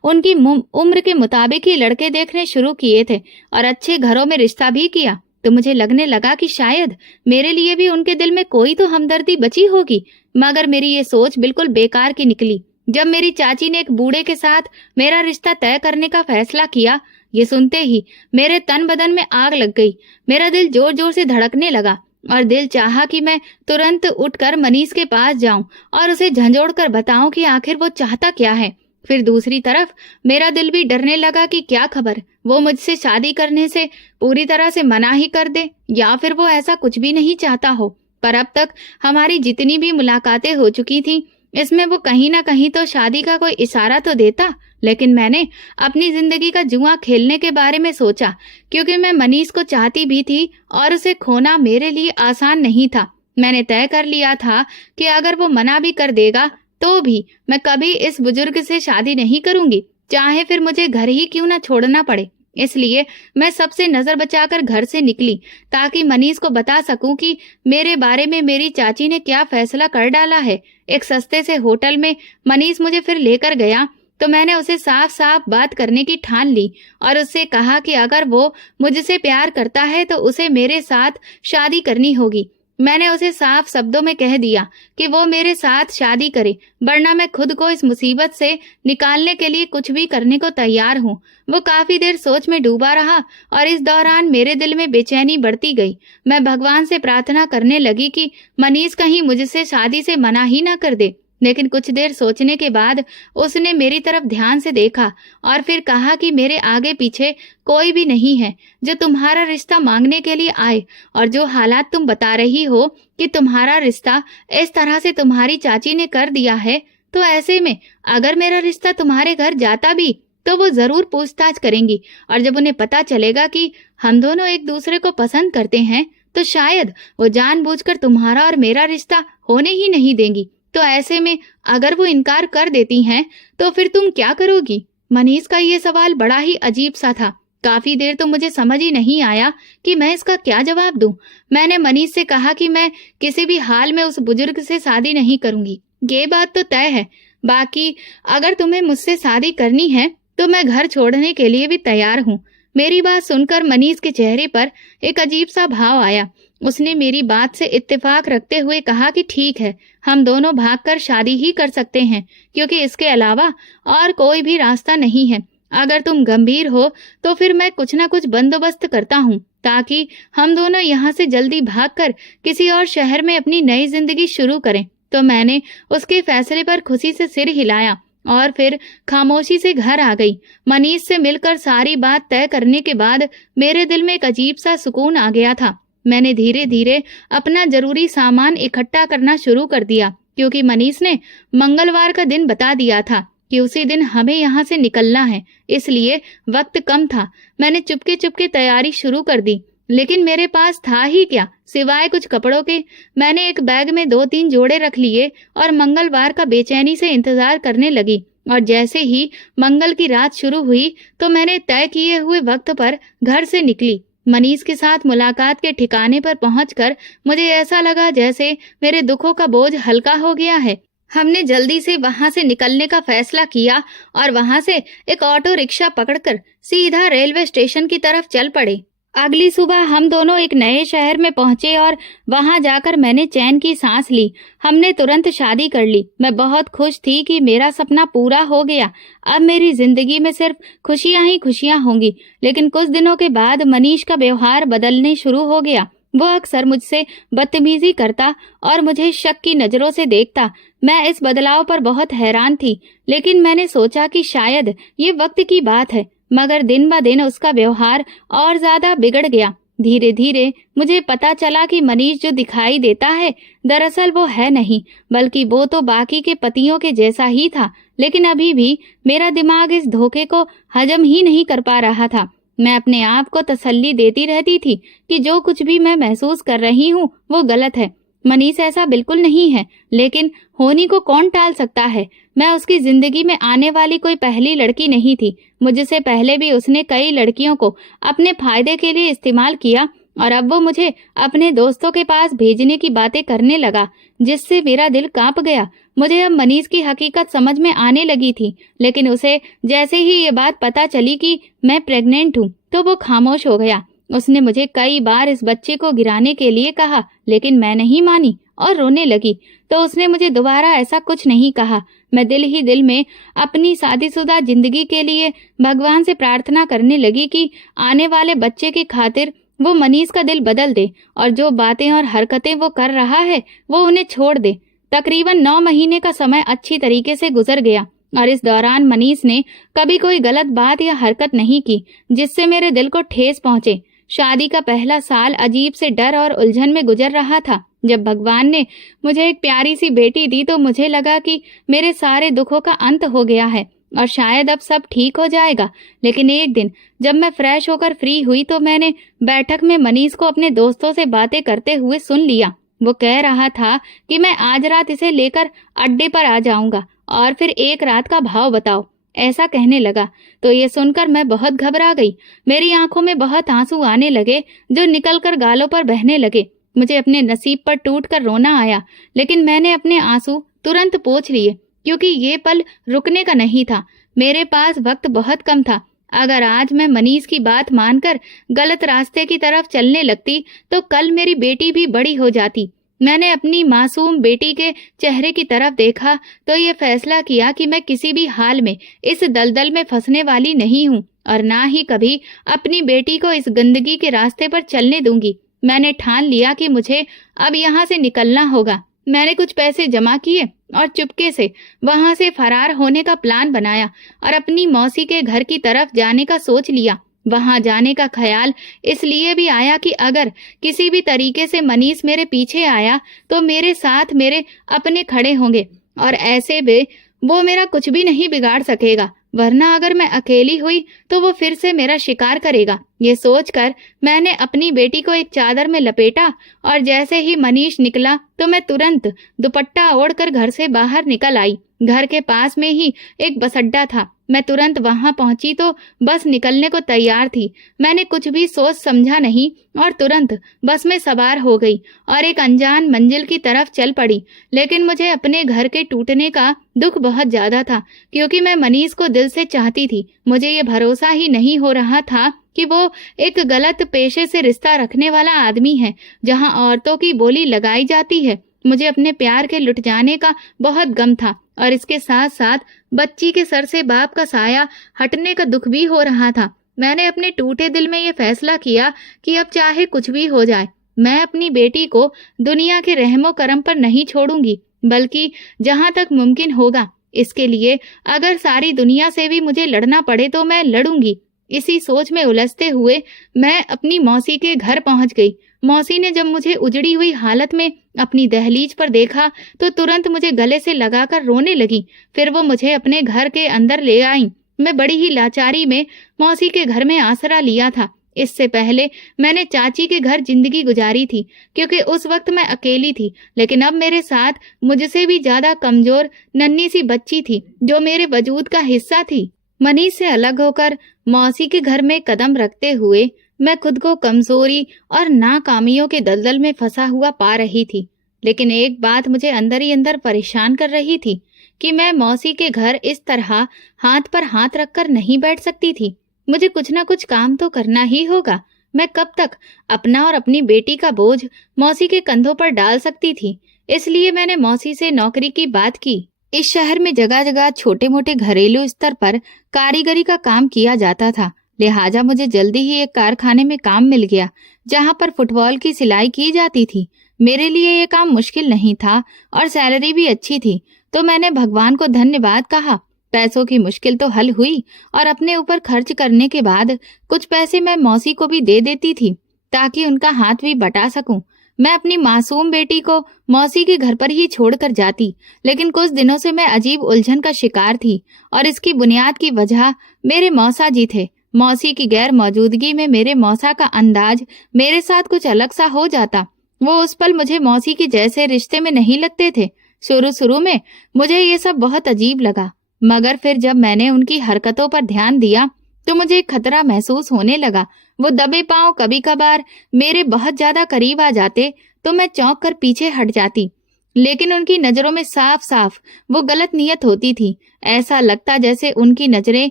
उनकी उम्र के मुताबिक ही लड़के देखने शुरू किए थे और अच्छे घरों में रिश्ता भी किया। तो मुझे लगने लगा कि शायद मेरे लिए भी उनके दिल में कोई तो हमदर्दी बची होगी, मगर मेरी ये सोच बिल्कुल बेकार की निकली। जब मेरी चाची ने एक बूढ़े के साथ मेरा रिश्ता तय करने का फैसला किया, ये सुनते ही मेरे तन बदन में आग लग गई। मेरा दिल जोर जोर से धड़कने लगा और दिल चाहा कि मैं तुरंत उठकर मनीष के पास जाऊं और उसे झंझोड़ कर बताऊं कि आखिर वो चाहता क्या है। फिर दूसरी तरफ मेरा दिल भी डरने लगा कि क्या खबर वो मुझसे शादी करने से पूरी तरह से मना ही कर दे, या फिर वो ऐसा कुछ भी नहीं चाहता हो। पर अब तक हमारी जितनी भी मुलाकातें हो चुकी थी, इसमें वो कहीं ना कहीं तो शादी का कोई इशारा तो देता। लेकिन मैंने अपनी जिंदगी का जुआ खेलने के बारे में सोचा, क्योंकि मैं मनीष को चाहती भी थी और उसे खोना मेरे लिए आसान नहीं था। मैंने तय कर लिया था कि अगर वो मना भी कर देगा तो भी मैं कभी इस बुजुर्ग से शादी नहीं करूंगी, चाहे फिर मुझे घर ही क्यों ना छोड़ना पड़े। इसलिए मैं सबसे नजर बचाकर घर से निकली, ताकि मनीष को बता सकूं कि मेरे बारे में मेरी चाची ने क्या फैसला कर डाला है। एक सस्ते से होटल में मनीष मुझे फिर लेकर गया तो मैंने उसे साफ साफ बात करने की ठान ली और उससे कहा कि अगर वो मुझसे प्यार करता है तो उसे मेरे साथ शादी करनी होगी। मैंने उसे साफ शब्दों में कह दिया कि वो मेरे साथ शादी करे, वरना मैं खुद को इस मुसीबत से निकालने के लिए कुछ भी करने को तैयार हूँ। वो काफी देर सोच में डूबा रहा और इस दौरान मेरे दिल में बेचैनी बढ़ती गई। मैं भगवान से प्रार्थना करने लगी कि मनीष कहीं मुझसे शादी से मना ही ना कर दे। लेकिन कुछ देर सोचने के बाद उसने मेरी तरफ ध्यान से देखा और फिर कहा कि मेरे आगे पीछे कोई भी नहीं है जो तुम्हारा रिश्ता मांगने के लिए आए, और जो हालात तुम बता रही हो कि तुम्हारा रिश्ता इस तरह से तुम्हारी चाची ने कर दिया है, तो ऐसे में अगर मेरा रिश्ता तुम्हारे घर जाता भी तो वो जरूर पूछताछ करेंगी, और जब उन्हें पता चलेगा कि हम दोनों एक दूसरे को पसंद करते हैं तो शायद वो जानबूझकर तुम्हारा और मेरा रिश्ता होने ही नहीं देंगी। तो ऐसे में अगर वो इनकार कर देती हैं तो फिर तुम क्या करोगी? मनीष का ये सवाल बड़ा ही अजीब सा था। काफी देर तो मुझे समझ ही नहीं आया कि मैं इसका क्या जवाब दूं। मैंने मनीष से कहा कि मैं किसी भी हाल में उस बुजुर्ग से शादी नहीं करूंगी, ये बात तो तय है। बाकी अगर तुम्हें मुझसे शादी करनी है तो मैं घर छोड़ने के लिए भी तैयार हूँ। मेरी बात सुनकर मनीष के चेहरे पर एक अजीब सा भाव आया। उसने मेरी बात से इत्तेफाक रखते हुए कहा कि ठीक है, हम दोनों भागकर शादी ही कर सकते हैं, क्योंकि इसके अलावा और कोई भी रास्ता नहीं है। अगर तुम गंभीर हो तो फिर मैं कुछ ना कुछ बंदोबस्त करता हूँ, ताकि हम दोनों यहाँ से जल्दी भागकर किसी और शहर में अपनी नई जिंदगी शुरू करें। तो मैंने उसके फैसले पर खुशी से सिर हिलाया और फिर खामोशी से घर आ गई। मनीष से मिलकर सारी बात तय करने के बाद मेरे दिल में एक अजीब सा सुकून आ गया था। मैंने धीरे धीरे अपना जरूरी सामान इकट्ठा करना शुरू कर दिया, क्योंकि मनीष ने मंगलवार का दिन बता दिया था कि उसी दिन हमें यहाँ से निकलना है, इसलिए वक्त कम था। मैंने चुपके चुपके तैयारी शुरू कर दी, लेकिन मेरे पास था ही क्या सिवाय कुछ कपड़ों के। मैंने एक बैग में 2-3 जोड़े रख लिए और मंगलवार का बेचैनी से इंतजार करने लगी। और जैसे ही मंगल की रात शुरू हुई तो मैंने तय किए हुए वक्त पर घर से निकली। मनीष के साथ मुलाकात के ठिकाने पर पहुंचकर मुझे ऐसा लगा जैसे मेरे दुखों का बोझ हल्का हो गया है। हमने जल्दी से वहां से निकलने का फैसला किया और वहां से एक ऑटो रिक्शा पकड़कर सीधा रेलवे स्टेशन की तरफ चल पड़े। अगली सुबह हम दोनों एक नए शहर में पहुंचे और वहां जाकर मैंने चैन की सांस ली। हमने तुरंत शादी कर ली। मैं बहुत खुश थी कि मेरा सपना पूरा हो गया। अब मेरी जिंदगी में सिर्फ खुशियां ही खुशियां होंगी। लेकिन कुछ दिनों के बाद मनीष का व्यवहार बदलने शुरू हो गया। वो अक्सर मुझसे बदतमीजी करता और मुझे शक की नजरों से देखता। मैं इस बदलाव पर बहुत हैरान थी, लेकिन मैंने सोचा कि शायद ये वक्त की बात है। मगर दिन ब दिन उसका व्यवहार और ज्यादा बिगड़ गया। धीरे धीरे मुझे पता चला कि मनीष जो दिखाई देता है, दरअसल वो है नहीं, बल्कि वो तो बाकी के पतियों के जैसा ही था। लेकिन अभी भी मेरा दिमाग इस धोखे को हजम ही नहीं कर पा रहा था। मैं अपने आप को तसल्ली देती रहती थी कि जो कुछ भी मैं महसूस कर रही हूँ वो गलत है। मनीष ऐसा बिल्कुल नहीं है, लेकिन होनी को कौन टाल सकता है। मैं उसकी जिंदगी में आने वाली कोई पहली लड़की नहीं थी। मुझसे पहले भी उसने कई लड़कियों को अपने फायदे के लिए इस्तेमाल किया और अब वो मुझे अपने दोस्तों के पास भेजने की बातें करने लगा, जिससे मेरा दिल कांप गया। मुझे अब मनीष की हकीकत समझ में आने लगी थी, लेकिन उसे जैसे ही ये बात पता चली कि मैं प्रेग्नेंट हूँ, तो वो खामोश हो गया। उसने मुझे कई बार इस बच्चे को गिराने के लिए कहा, लेकिन मैं नहीं मानी और रोने लगी। तो उसने मुझे दोबारा ऐसा कुछ नहीं कहा। मैं दिल ही दिल में अपनी शादीशुदा जिंदगी के लिए भगवान से प्रार्थना करने लगी कि आने वाले बच्चे की खातिर वो मनीष का दिल बदल दे और जो बातें और हरकतें वो कर रहा है वो उन्हें छोड़ दे। तकरीबन 9 महीने का समय अच्छी तरीके से गुजर गया और इस दौरान मनीष ने कभी कोई गलत बात या हरकत नहीं की जिससे मेरे दिल को ठेस पहुंचे। शादी का पहला साल अजीब से डर और उलझन में गुजर रहा था। जब भगवान ने मुझे एक प्यारी सी बेटी दी तो मुझे लगा कि मेरे सारे दुखों का अंत हो गया है और शायद अब सब ठीक हो जाएगा। लेकिन एक दिन जब मैं फ्रेश होकर फ्री हुई तो मैंने बैठक में मनीष को अपने दोस्तों से बातें करते हुए सुन लिया। वो कह रहा था कि मैं आज रात इसे लेकर अड्डे पर आ जाऊंगा और फिर एक रात का भाव बताओ, ऐसा कहने लगा। तो ये सुनकर मैं बहुत घबरा गई। मेरी आंखों में बहुत आंसू आने लगे जो निकलकर गालों पर बहने लगे। मुझे अपने नसीब पर टूटकर रोना आया, लेकिन मैंने अपने आंसू तुरंत पोंछ लिए क्योंकि ये पल रुकने का नहीं था। मेरे पास वक्त बहुत कम था। अगर आज मैं मनीष की बात मानकर गलत रास्ते की तरफ चलने लगती तो कल मेरी बेटी भी बड़ी हो जाती। मैंने अपनी मासूम बेटी के चेहरे की तरफ देखा तो ये फैसला किया कि मैं किसी भी हाल में इस दलदल में फंसने वाली नहीं हूँ और ना ही कभी अपनी बेटी को इस गंदगी के रास्ते पर चलने दूंगी। मैंने ठान लिया कि मुझे अब यहाँ से निकलना होगा। मैंने कुछ पैसे जमा किए और चुपके से वहां से फरार होने का प्लान बनाया और अपनी मौसी के घर की तरफ जाने का सोच लिया। वहां जाने का ख्याल इसलिए भी आया कि अगर किसी भी तरीके से मनीष मेरे पीछे आया तो मेरे साथ मेरे अपने खड़े होंगे और ऐसे में वो मेरा कुछ भी नहीं बिगाड़ सकेगा, वरना अगर मैं अकेली हुई तो वो फिर से मेरा शिकार करेगा। ये सोचकर मैंने अपनी बेटी को एक चादर में लपेटा और जैसे ही मनीष निकला तो मैं तुरंत दुपट्टा ओढ़कर घर से बाहर निकल आई। घर के पास में ही एक बस अड्डा था। मैं तुरंत वहां पहुंची तो बस निकलने को तैयार थी। मैंने कुछ भी सोच समझा नहीं और तुरंत बस में सवार हो गई और एक अनजान मंजिल की तरफ चल पड़ी। लेकिन मुझे अपने घर के टूटने का दुख बहुत ज्यादा था क्योंकि मैं मनीष को दिल से चाहती थी। मुझे ये भरोसा ही नहीं हो रहा था कि वो एक गलत पेशे से रिश्ता रखने वाला आदमी है जहां औरतों की बोली लगाई जाती है। मुझे अपने प्यार के लुट जाने का बहुत गम था और इसके साथ साथ बच्ची के सर से बाप का साया हटने का दुख भी हो रहा था। मैंने अपने टूटे दिल में ये फैसला किया कि अब चाहे कुछ भी हो जाए, मैं अपनी बेटी को दुनिया के रहमो करम पर नहीं छोड़ूंगी, बल्कि जहां तक मुमकिन होगा इसके लिए अगर सारी दुनिया से भी मुझे लड़ना पड़े तो मैं लड़ूंगी। इसी सोच में उलझते हुए मैं अपनी मौसी के घर पहुंच गई। मौसी ने जब मुझे उजड़ी हुई हालत में अपनी दहलीज पर देखा तो तुरंत मुझे गले से लगाकर रोने लगी। फिर वो मुझे अपने घर के अंदर ले आई। मैं बड़ी ही लाचारी में मौसी के घर में आसरा लिया था। इससे पहले मैंने चाची के घर जिंदगी गुजारी थी क्योंकि उस वक्त मैं अकेली थी, लेकिन अब मेरे साथ मुझसे भी ज्यादा कमजोर नन्ही सी बच्ची थी जो मेरे वजूद का हिस्सा थी। मनीष से अलग होकर मौसी के घर में कदम रखते हुए मैं खुद को कमजोरी और नाकामियों के दलदल में फंसा हुआ पा रही थी। लेकिन एक बात मुझे अंदर ही अंदर परेशान कर रही थी कि मैं मौसी के घर इस तरह हाथ पर हाथ रखकर नहीं बैठ सकती थी। मुझे कुछ ना कुछ काम तो करना ही होगा। मैं कब तक अपना और अपनी बेटी का बोझ मौसी के कंधों पर डाल सकती थी। इसलिए मैंने मौसी से नौकरी की बात की। इस शहर में जगह जगह छोटे मोटे घरेलू स्तर पर कारीगरी का काम किया जाता था, लिहाजा मुझे जल्दी ही एक कारखाने में काम मिल गया जहाँ पर फुटबॉल की सिलाई की जाती थी। मेरे लिए ये काम मुश्किल नहीं था और सैलरी भी अच्छी थी, तो मैंने भगवान को धन्यवाद कहा। पैसों की मुश्किल तो हल हुई और अपने ऊपर खर्च करने के बाद कुछ पैसे मैं मौसी को भी दे देती थी ताकि उनका हाथ भी बटा सकूं। मैं अपनी मासूम बेटी को मौसी के घर पर ही छोड़कर जाती, लेकिन कुछ दिनों से मैं अजीब उलझन का शिकार थी और इसकी बुनियाद की वजह मेरे मौसा जी थे। मौसी की गैर मौजूदगी में मेरे मौसा का अंदाज मेरे साथ कुछ अलग सा हो जाता। वो उस पल मुझे मौसी के जैसे रिश्ते में नहीं लगते थे। शुरू में मुझे ये सब बहुत अजीब लगा, मगर फिर जब मैंने उनकी हरकतों पर ध्यान दिया तो मुझे एक खतरा महसूस होने लगा। वो दबे पांव कभी कभार मेरे बहुत ज्यादा करीब आ जाते तो मैं चौंक कर पीछे हट जाती, लेकिन उनकी नजरों में साफ साफ वो गलत नियत होती थी। ऐसा लगता जैसे उनकी नजरें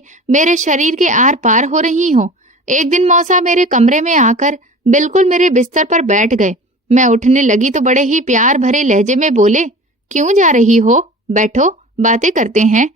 मेरे शरीर के आर पार हो रही हों। एक दिन मौसा मेरे कमरे में आकर बिल्कुल मेरे बिस्तर पर बैठ गए। मैं उठने लगी तो बड़े ही प्यार भरे लहजे में बोले, क्यों जा रही हो? बैठो, बातें करते हैं।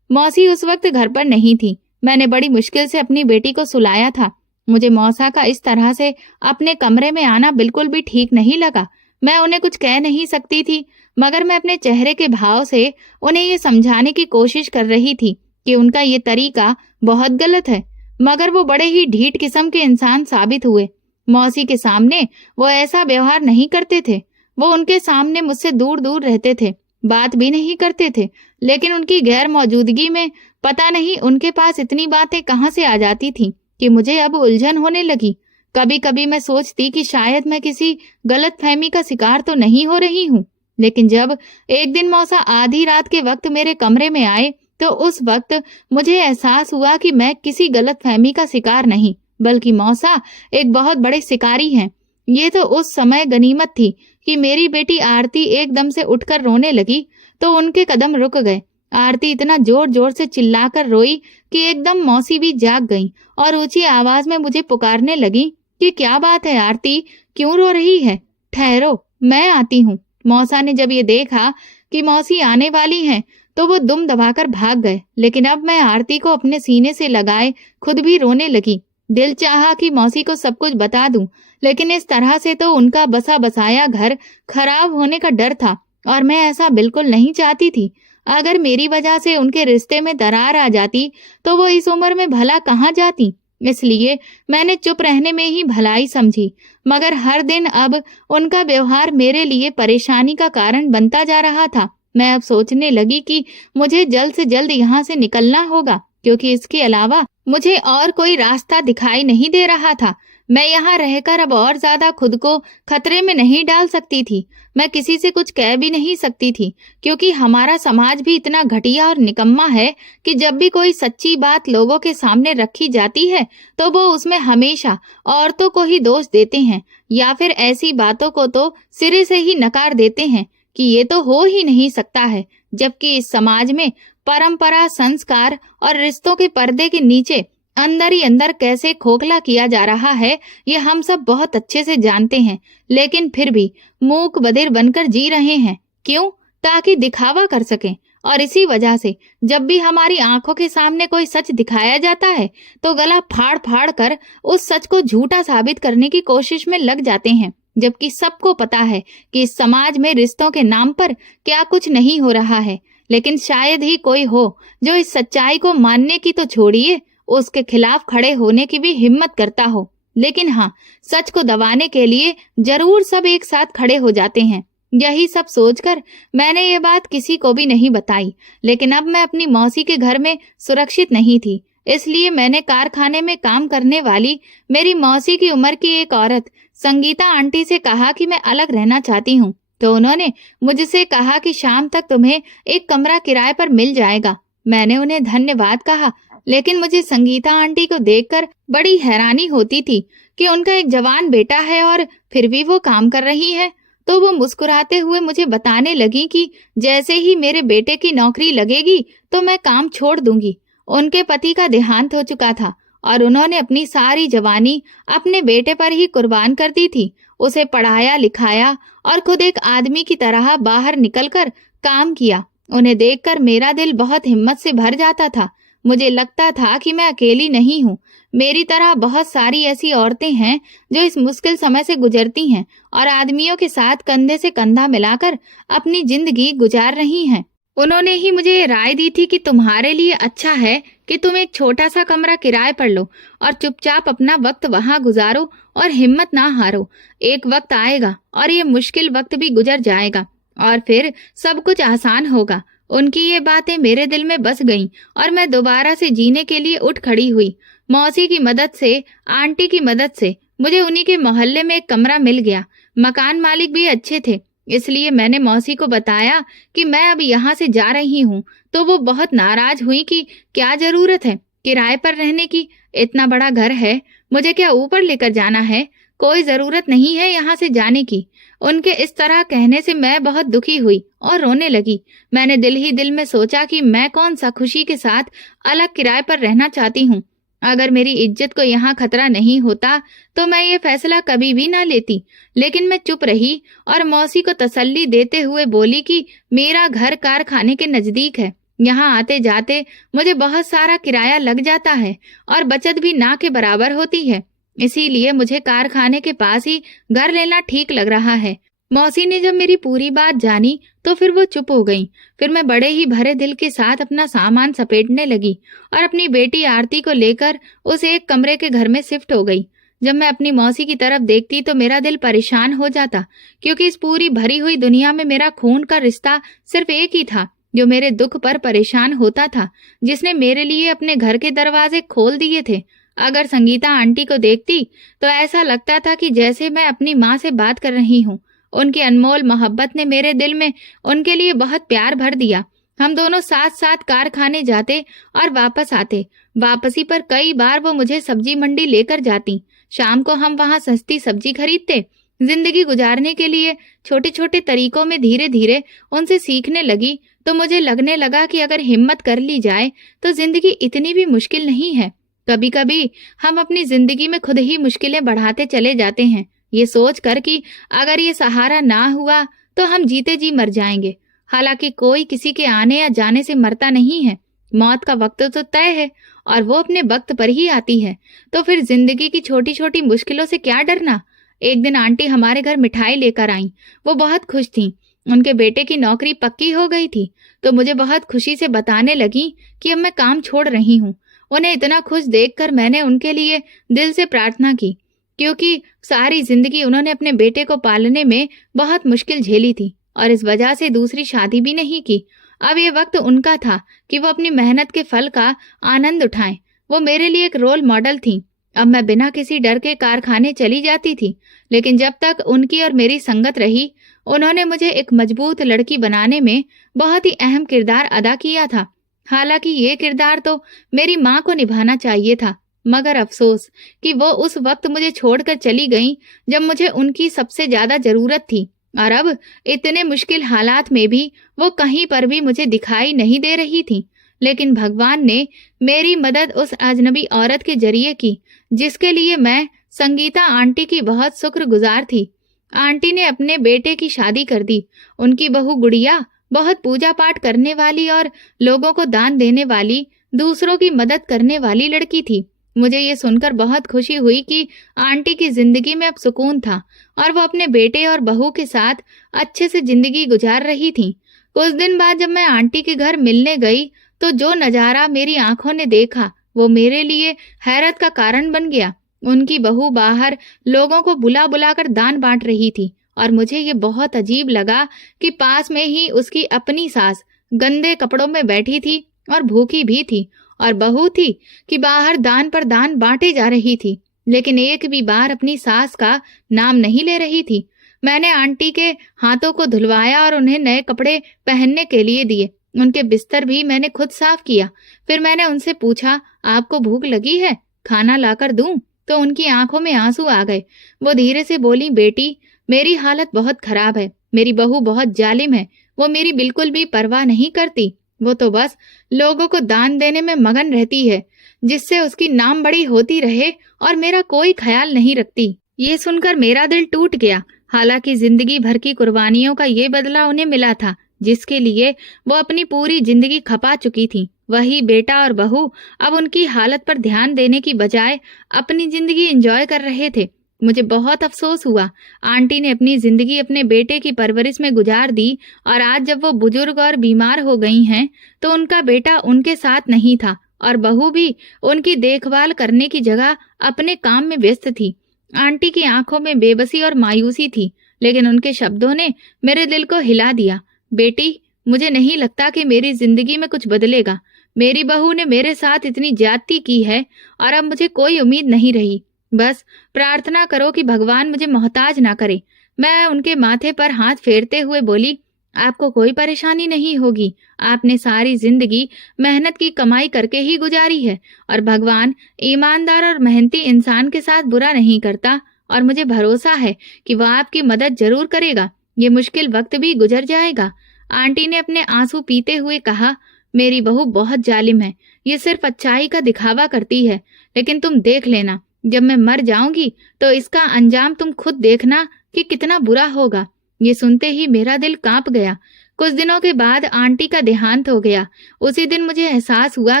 मौसी उस वक्त घर पर नहीं थी। मैंने बड़ी मुश्किल से अपनी बेटी को सुलाया था। मुझे मौसा का इस तरह से अपने कमरे में आना बिल्कुल भी ठीक नहीं लगा। मैं उन्हें कुछ कह नहीं सकती थी, मगर मैं अपने चेहरे के भाव से उन्हें ये समझाने की कोशिश कर रही थी कि उनका ये तरीका बहुत गलत है। मगर वो बड़े ही ढीठ किस्म के इंसान साबित हुए। मौसी के सामने वो ऐसा व्यवहार नहीं करते थे। वो उनके सामने मुझसे दूर दूर रहते थे, बात भी नहीं करते थे, लेकिन उनकी गैर मौजूदगी में पता नहीं उनके पास इतनी बातें कहाँ से आ जाती थी कि मुझे अब उलझन होने लगी। कभी कभी मैं सोचती कि शायद मैं किसी गलतफहमी का शिकार तो नहीं हो रही हूँ, लेकिन जब एक दिन मौसा आधी रात के वक्त मेरे कमरे में आए तो उस वक्त मुझे एहसास हुआ कि मैं किसी गलतफहमी का शिकार नहीं, बल्कि मौसा एक बहुत बड़े शिकारी हैं। ये तो उस समय गनीमत थी कि मेरी बेटी आरती एकदम से उठकर रोने लगी तो उनके कदम रुक गए। आरती इतना जोर जोर से चिल्लाकर रोई कि एकदम मौसी भी जाग गईं और ऊंची आवाज में मुझे पुकारने लगी कि क्या बात है आरती, क्यों रो रही है? ठहरो, मैं आती हूँ। मौसा ने जब ये देखा कि मौसी आने वाली हैं तो वो दुम दबाकर भाग गए, लेकिन अब मैं आरती को अपने सीने से लगाए खुद भी रोने लगी। दिल चाहा कि मौसी को सब कुछ बता दूं, लेकिन इस तरह से तो उनका बसा बसाया घर खराब होने का डर था और मैं ऐसा बिल्कुल नहीं चाहती थी। अगर मेरी वजह से उनके रिश्ते में दरार आ जाती तो वो इस उम्र में भला कहाँ जाती। इसलिए मैंने चुप रहने में ही भलाई समझी, मगर हर दिन अब उनका व्यवहार मेरे लिए परेशानी का कारण बनता जा रहा था। मैं अब सोचने लगी कि मुझे जल्द से जल्द यहाँ से निकलना होगा, क्योंकि इसके अलावा मुझे और कोई रास्ता दिखाई नहीं दे रहा था। मैं यहाँ रहकर अब और ज्यादा खुद को खतरे में नहीं डाल सकती थी। मैं किसी से कुछ कह भी नहीं सकती थी, क्योंकि हमारा समाज भी इतना घटिया और निकम्मा है कि जब भी कोई सच्ची बात लोगों के सामने रखी जाती है तो वो उसमें हमेशा औरतों को ही दोष देते हैं, या फिर ऐसी बातों को तो सिरे से ही नकार देते हैं कि ये तो हो ही नहीं सकता है। जबकि इस समाज में परंपरा, संस्कार और रिश्तों के पर्दे के नीचे अंदर ही अंदर कैसे खोखला किया जा रहा है ये हम सब बहुत अच्छे से जानते हैं, लेकिन फिर भी मूक बधिर बनकर जी रहे हैं। क्यों? ताकि दिखावा कर सकें। और इसी वजह से जब भी हमारी आंखों के सामने कोई सच दिखाया जाता है तो गला फाड़ फाड़ कर उस सच को झूठा साबित करने की कोशिश में लग जाते हैं, जबकि सबको पता है कि इस समाज में रिश्तों के नाम पर क्या कुछ नहीं हो रहा है। लेकिन शायद ही कोई हो जो इस सच्चाई को मानने की तो छोड़िए, उसके खिलाफ खड़े होने की भी हिम्मत करता हो। लेकिन हाँ, सच को दबाने के लिए जरूर सब एक साथ खड़े हो जाते हैं। यही सब सोचकर मैंने ये बात किसी को भी नहीं बताई, लेकिन अब मैं अपनी मौसी के घर में सुरक्षित नहीं थी। इसलिए मैंने कारखाने में काम करने वाली मेरी मौसी की उम्र की एक औरत संगीता आंटी से कहा कि मैं अलग रहना चाहती हूँ, तो उन्होंने मुझसे कहा कि शाम तक तुम्हें एक कमरा किराए पर मिल जाएगा। मैंने उन्हें धन्यवाद कहा, लेकिन मुझे संगीता आंटी को देखकर बड़ी हैरानी होती थी कि उनका एक जवान बेटा है और फिर भी वो काम कर रही है। तो वो मुस्कुराते हुए मुझे बताने लगी कि जैसे ही मेरे बेटे की नौकरी लगेगी तो मैं काम छोड़ दूंगी। उनके पति का देहांत हो चुका था और उन्होंने अपनी सारी जवानी अपने बेटे पर ही कुर्बान कर दी थी। उसे पढ़ाया लिखाया और खुद एक आदमी की तरह बाहर निकलकर काम किया। उन्हें देखकर मेरा दिल बहुत हिम्मत से भर जाता था। मुझे लगता था कि मैं अकेली नहीं हूँ। मेरी तरह बहुत सारी ऐसी औरतें हैं जो इस मुश्किल समय से गुजरती हैं और आदमियों के साथ कंधे से कंधा मिलाकर अपनी जिंदगी गुजार रही हैं। उन्होंने ही मुझे ये राय दी थी कि तुम्हारे लिए अच्छा है कि तुम एक छोटा सा कमरा किराए पर लो और चुपचाप अपना वक्त वहां गुजारो और हिम्मत ना हारो। एक वक्त आएगा और ये मुश्किल वक्त भी गुजर जाएगा और फिर सब कुछ आसान होगा। उनकी ये बातें मेरे दिल में बस गईं और मैं दोबारा से जीने के लिए उठ खड़ी हुई। मौसी की मदद से, आंटी की मदद से मुझे उन्हीं के मोहल्ले में एक कमरा मिल गया। मकान मालिक भी अच्छे थे, इसलिए मैंने मौसी को बताया कि मैं अब यहाँ से जा रही हूँ। तो वो बहुत नाराज हुई कि क्या जरूरत है किराए पर रहने की, इतना बड़ा घर है, मुझे क्या ऊपर लेकर जाना है, कोई जरूरत नहीं है यहाँ से जाने की। उनके इस तरह कहने से मैं बहुत दुखी हुई और रोने लगी। मैंने दिल ही दिल में सोचा कि मैं कौन सा खुशी के साथ अलग किराए पर रहना चाहती हूँ। अगर मेरी इज्जत को यहाँ खतरा नहीं होता तो मैं ये फैसला कभी भी ना लेती। लेकिन मैं चुप रही और मौसी को तसल्ली देते हुए बोली कि मेरा घर कारखाने के नजदीक है, यहाँ आते जाते मुझे बहुत सारा किराया लग जाता है और बचत भी ना के बराबर होती है, इसीलिए मुझे कारखाने के पास ही घर लेना ठीक लग रहा है। मौसी ने जब मेरी पूरी बात जानी तो फिर वो चुप हो गई। फिर मैं बड़े ही भरे दिल के साथ अपना सामान सपेटने लगी और अपनी बेटी आरती को लेकर उस एक कमरे के घर में शिफ्ट हो गई। जब मैं अपनी मौसी की तरफ देखती तो मेरा दिल परेशान हो जाता, क्योंकि इस पूरी भरी हुई दुनिया में मेरा खून का रिश्ता सिर्फ एक ही था जो मेरे दुख पर परेशान होता था, जिसने मेरे लिए अपने घर के दरवाजे खोल दिए थे। अगर संगीता आंटी को देखती तो ऐसा लगता था कि जैसे मैं अपनी माँ से बात कर रही हूँ। उनकी अनमोल मोहब्बत ने मेरे दिल में उनके लिए बहुत प्यार भर दिया। हम दोनों साथ साथ कारखाने जाते और वापस आते। वापसी पर कई बार वो मुझे सब्जी मंडी लेकर जाती। शाम को हम वहाँ सस्ती सब्जी खरीदते। जिंदगी गुजारने के लिए छोटे छोटे तरीकों में धीरे धीरे उनसे सीखने लगी तो मुझे लगने लगा कि अगर हिम्मत कर ली जाए तो जिंदगी इतनी भी मुश्किल नहीं है। कभी कभी हम अपनी जिंदगी में खुद ही मुश्किलें बढ़ाते चले जाते हैं, ये सोच कर कि अगर ये सहारा ना हुआ तो हम जीते जी मर जाएंगे। हालांकि कोई किसी के आने या जाने से मरता नहीं है। मौत का वक्त तो तय है और वो अपने वक्त पर ही आती है। तो फिर जिंदगी की छोटी छोटी मुश्किलों से क्या डरना। एक दिन आंटी हमारे घर मिठाई लेकर आई। वो बहुत खुश थी। उनके बेटे की नौकरी पक्की हो गई थी तो मुझे बहुत खुशी से बताने लगी कि अब मैं काम छोड़ रही हूँ। उन्हें इतना खुश देखकर मैंने उनके लिए दिल से प्रार्थना की, क्योंकि सारी जिंदगी उन्होंने अपने बेटे को पालने में बहुत मुश्किल झेली थी और इस वजह से दूसरी शादी भी नहीं की। अब ये वक्त उनका था कि वो अपनी मेहनत के फल का आनंद उठाएं। वो मेरे लिए एक रोल मॉडल थी। अब मैं बिना किसी डर के कारखाने चली जाती थी, लेकिन जब तक उनकी और मेरी संगत रही उन्होंने मुझे एक मजबूत लड़की बनाने में बहुत ही अहम किरदार अदा किया था। हालांकि ये किरदार तो मेरी माँ को निभाना चाहिए था, मगर अफसोस कि वो उस वक्त मुझे छोड़कर चली गईं जब मुझे उनकी सबसे ज्यादा जरूरत थी। और अब इतने मुश्किल हालात में भी वो कहीं पर भी मुझे दिखाई नहीं दे रही थी। लेकिन भगवान ने मेरी मदद उस अजनबी औरत के जरिए की जिसके लिए मैं संगीता आंटी की बहुत शुक्रगुजार थी। आंटी ने अपने बेटे की शादी कर दी। उनकी बहू गुड़िया बहुत पूजा पाठ करने वाली और लोगों को दान देने वाली, दूसरों की मदद करने वाली लड़की थी। मुझे ये सुनकर बहुत खुशी हुई कि आंटी की जिंदगी में अब सुकून था और वो अपने बेटे और बहू के साथ अच्छे से जिंदगी गुजार रही थी। कुछ दिन बाद जब मैं आंटी के घर मिलने गई तो जो नजारा मेरी आंखों ने देखा वो मेरे लिए हैरत का कारण बन गया। उनकी बहू बाहर लोगों को बुला बुलाकर दान बांट रही थी और मुझे ये बहुत अजीब लगा कि पास में ही उसकी अपनी सास गंदे कपड़ों में बैठी थी और भूखी भी थी, और बहू थी कि बाहर दान पर दान बांटे जा रही थी, लेकिन एक भी बार अपनी सास का नाम नहीं ले रही थी। मैंने आंटी के हाथों को धुलवाया और उन्हें नए कपड़े पहनने के लिए दिए। उनके बिस्तर भी मैंने खुद साफ किया। फिर मैंने उनसे पूछा, आपको भूख लगी है, खाना लाकर दूं? तो उनकी आंखों में आंसू आ गए। वो धीरे से बोली, बेटी मेरी हालत बहुत खराब है, मेरी बहू बहुत जालिम है, वो मेरी बिल्कुल भी परवाह नहीं करती, वो तो बस लोगों को दान देने में मगन रहती है। जिससे उसकी नाम बड़ी होती रहे और मेरा कोई ख्याल नहीं रखती। ये सुनकर मेरा दिल टूट गया। हालांकि जिंदगी भर की कुर्बानियों का ये बदला उन्हें मिला था, जिसके लिए वो अपनी पूरी जिंदगी खपा चुकी थी। वही बेटा और बहू अब उनकी हालत पर ध्यान देने की बजाय अपनी जिंदगी एंजॉय कर रहे थे। मुझे बहुत अफसोस हुआ। आंटी ने अपनी जिंदगी अपने बेटे की परवरिश में गुजार दी और आज जब वो बुजुर्ग और बीमार हो गई हैं, तो उनका बेटा उनके साथ नहीं था और बहू भी उनकी देखभाल करने की जगह अपने काम में व्यस्त थी। आंटी की आंखों में बेबसी और मायूसी थी, लेकिन उनके शब्दों ने मेरे दिल को हिला दिया। बेटी, मुझे नहीं लगता कि मेरी जिंदगी में कुछ बदलेगा। मेरी बहू ने मेरे साथ इतनी ज्यादती की है और अब मुझे कोई उम्मीद नहीं रही। बस प्रार्थना करो कि भगवान मुझे मोहताज ना करे। मैं उनके माथे पर हाथ फेरते हुए बोली, आपको कोई परेशानी नहीं होगी। आपने सारी जिंदगी मेहनत की कमाई करके ही गुजारी है और भगवान ईमानदार और मेहनती इंसान के साथ बुरा नहीं करता और मुझे भरोसा है कि वह आपकी मदद जरूर करेगा। ये मुश्किल वक्त भी गुजर जाएगा। आंटी ने अपने आंसू पीते हुए कहा, मेरी बहू बहुत जालिम है। ये सिर्फ अच्छाई का दिखावा करती है, लेकिन तुम देख लेना, जब मैं मर जाऊंगी तो इसका अंजाम तुम खुद देखना कि कितना बुरा होगा। ये सुनते ही मेरा दिल कांप गया। कुछ दिनों के बाद आंटी का देहांत हो गया। उसी दिन मुझे एहसास हुआ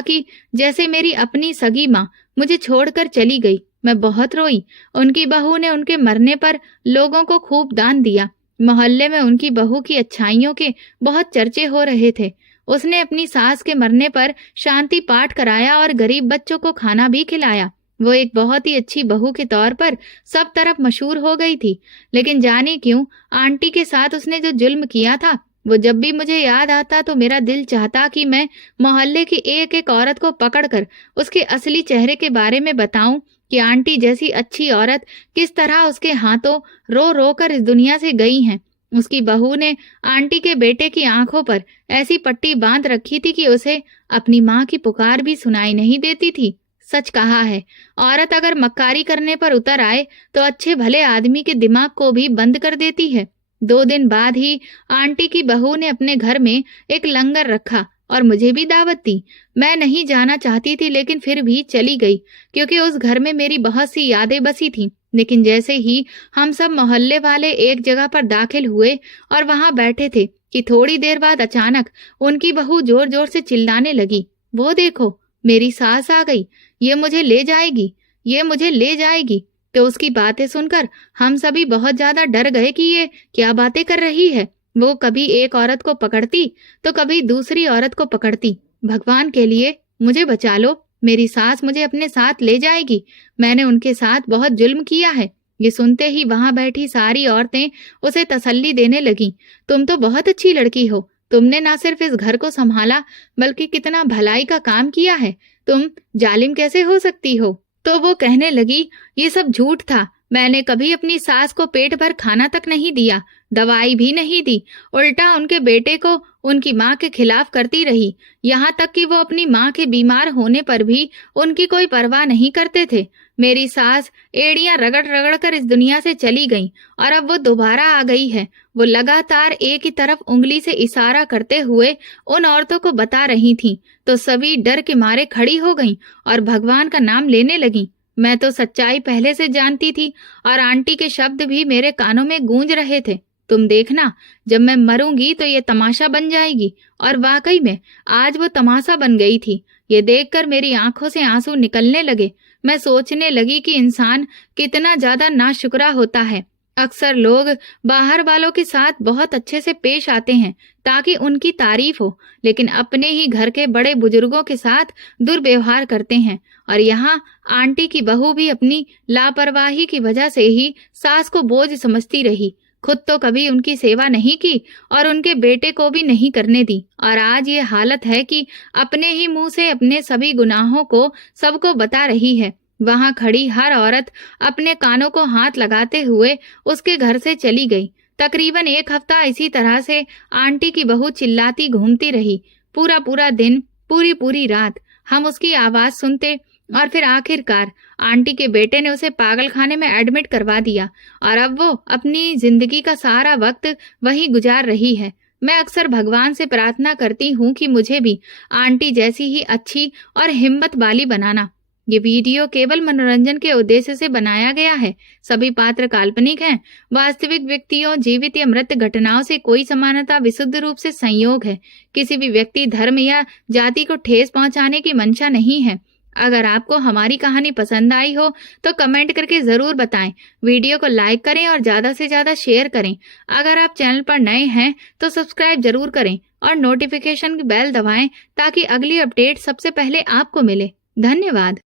कि जैसे मेरी अपनी सगी माँ मुझे छोड़कर चली गई। मैं बहुत रोई। उनकी बहू ने उनके मरने पर लोगों को खूब दान दिया। मोहल्ले में उनकी बहू की अच्छाइयों के बहुत चर्चे हो रहे थे। उसने अपनी सास के मरने पर शांति पाठ कराया और गरीब बच्चों को खाना भी खिलाया। वो एक बहुत ही अच्छी बहू के तौर पर सब तरफ मशहूर हो गई थी। लेकिन जाने क्यों आंटी के साथ उसने जो जुल्म किया था, वो जब भी मुझे याद आता तो मेरा दिल चाहता कि मैं मोहल्ले की एक एक औरत को पकड़कर उसके असली चेहरे के बारे में बताऊं कि आंटी जैसी अच्छी औरत किस तरह उसके हाथों रो रो कर इस दुनिया से गई हैं। उसकी बहू ने आंटी के बेटे की आंखों पर ऐसी पट्टी बांध रखी थी कि उसे अपनी माँ की पुकार भी सुनाई नहीं देती थी। सच कहा है, औरत अगर मक्कारी करने पर उतर आए तो अच्छे भले आदमी के दिमाग को भी बंद कर देती है। 2 दिन बाद ही आंटी की बहू ने अपने घर में एक लंगर रखा और मुझे भी दावत दी। मैं नहीं जाना चाहती थी, लेकिन फिर भी चली गई, क्योंकि उस घर में मेरी बहुत सी यादें बसी थीं। लेकिन जैसे ही हम सब मोहल्ले वाले एक जगह पर दाखिल हुए और वहां बैठे थे कि थोड़ी देर बाद अचानक उनकी बहू जोर जोर से चिल्लाने लगी, वो देखो, मेरी सास आ गई, ये मुझे ले जाएगी, ये मुझे ले जाएगी। तो उसकी बातें सुनकर हम सभी बहुत ज्यादा डर गए कि ये क्या बातें कर रही है। वो कभी एक औरत को पकड़ती तो कभी दूसरी औरत को पकड़ती। भगवान के लिए मुझे बचा लो, मेरी सास मुझे अपने साथ ले जाएगी, मैंने उनके साथ बहुत जुल्म किया है। ये सुनते ही वहां बैठी सारी औरतें उसे तसल्ली देने लगीं। तुम तो बहुत अच्छी लड़की हो, तुमने ना सिर्फ इस घर को संभाला बल्कि कितना भलाई का काम किया है, तुम जालिम कैसे हो सकती हो। तो वो कहने लगी, ये सब झूठ था, मैंने कभी अपनी सास को पेट भर खाना तक नहीं दिया, दवाई भी नहीं दी, उल्टा उनके बेटे को उनकी माँ के खिलाफ करती रही। यहाँ तक कि वो अपनी माँ के बीमार होने पर भी उनकी कोई परवाह नहीं करते थे। मेरी सास एड़ियां रगड़ रगड़ कर इस दुनिया से चली गई और अब वो दोबारा आ गई है। वो लगातार एक ही तरफ उंगली से इशारा करते हुए उन औरतों को बता रही थी, तो सभी डर के मारे खड़ी हो गईं और भगवान का नाम लेने लगीं। मैं तो सच्चाई पहले से जानती थी और आंटी के शब्द भी मेरे कानों में गूंज रहे थे। तुम देखना, जब मैं मरूंगी तो ये तमाशा बन जाएगी। और वाकई में आज वो तमाशा बन गई थी। ये देखकर मेरी आंखों से आंसू निकलने लगे। मैं सोचने लगी कि इंसान कितना ज्यादा नाशुक्रा होता है। अक्सर लोग बाहर वालों के साथ बहुत अच्छे से पेश आते हैं ताकि उनकी तारीफ हो, लेकिन अपने ही घर के बड़े बुजुर्गों के साथ दुर्व्यवहार करते हैं। और यहाँ आंटी की बहू भी अपनी लापरवाही की वजह से ही सास को बोझ समझती रही। खुद तो कभी उनकी सेवा नहीं की और उनके बेटे को भी नहीं करने दी। और आज ये हालत है कि अपने ही मुंह से अपने सभी गुनाहों को सबको बता रही है। वहां खड़ी हर औरत अपने कानों को हाथ लगाते हुए उसके घर से चली गई। तकरीबन 1 हफ्ता इसी तरह से आंटी की बहू चिल्लाती घूमती रही। पूरा पूरा दिन, पूरी पूरी रात हम उसकी आवाज सुनते और फिर आखिरकार आंटी के बेटे ने उसे पागल खाने में एडमिट करवा दिया और अब वो अपनी जिंदगी का सारा वक्त वही गुजार रही है। मैं अक्सर भगवान से प्रार्थना करती हूँ कि मुझे भी आंटी जैसी ही अच्छी और हिम्मत वाली बनाना। ये वीडियो केवल मनोरंजन के उद्देश्य से बनाया गया है। सभी पात्र काल्पनिक हैं। वास्तविक व्यक्तियों, जीवित या मृत घटनाओं से कोई समानता विशुद्ध रूप से संयोग है। किसी भी व्यक्ति, धर्म या जाति को ठेस पहुंचाने की मंशा नहीं है। अगर आपको हमारी कहानी पसंद आई हो तो कमेंट करके जरूर बताएं। वीडियो को लाइक करें और ज्यादा से ज्यादा शेयर करें। अगर आप चैनल पर नए हैं तो सब्सक्राइब जरूर करें और नोटिफिकेशन की बेल दबाएं ताकि अगली अपडेट सबसे पहले आपको मिले। धन्यवाद।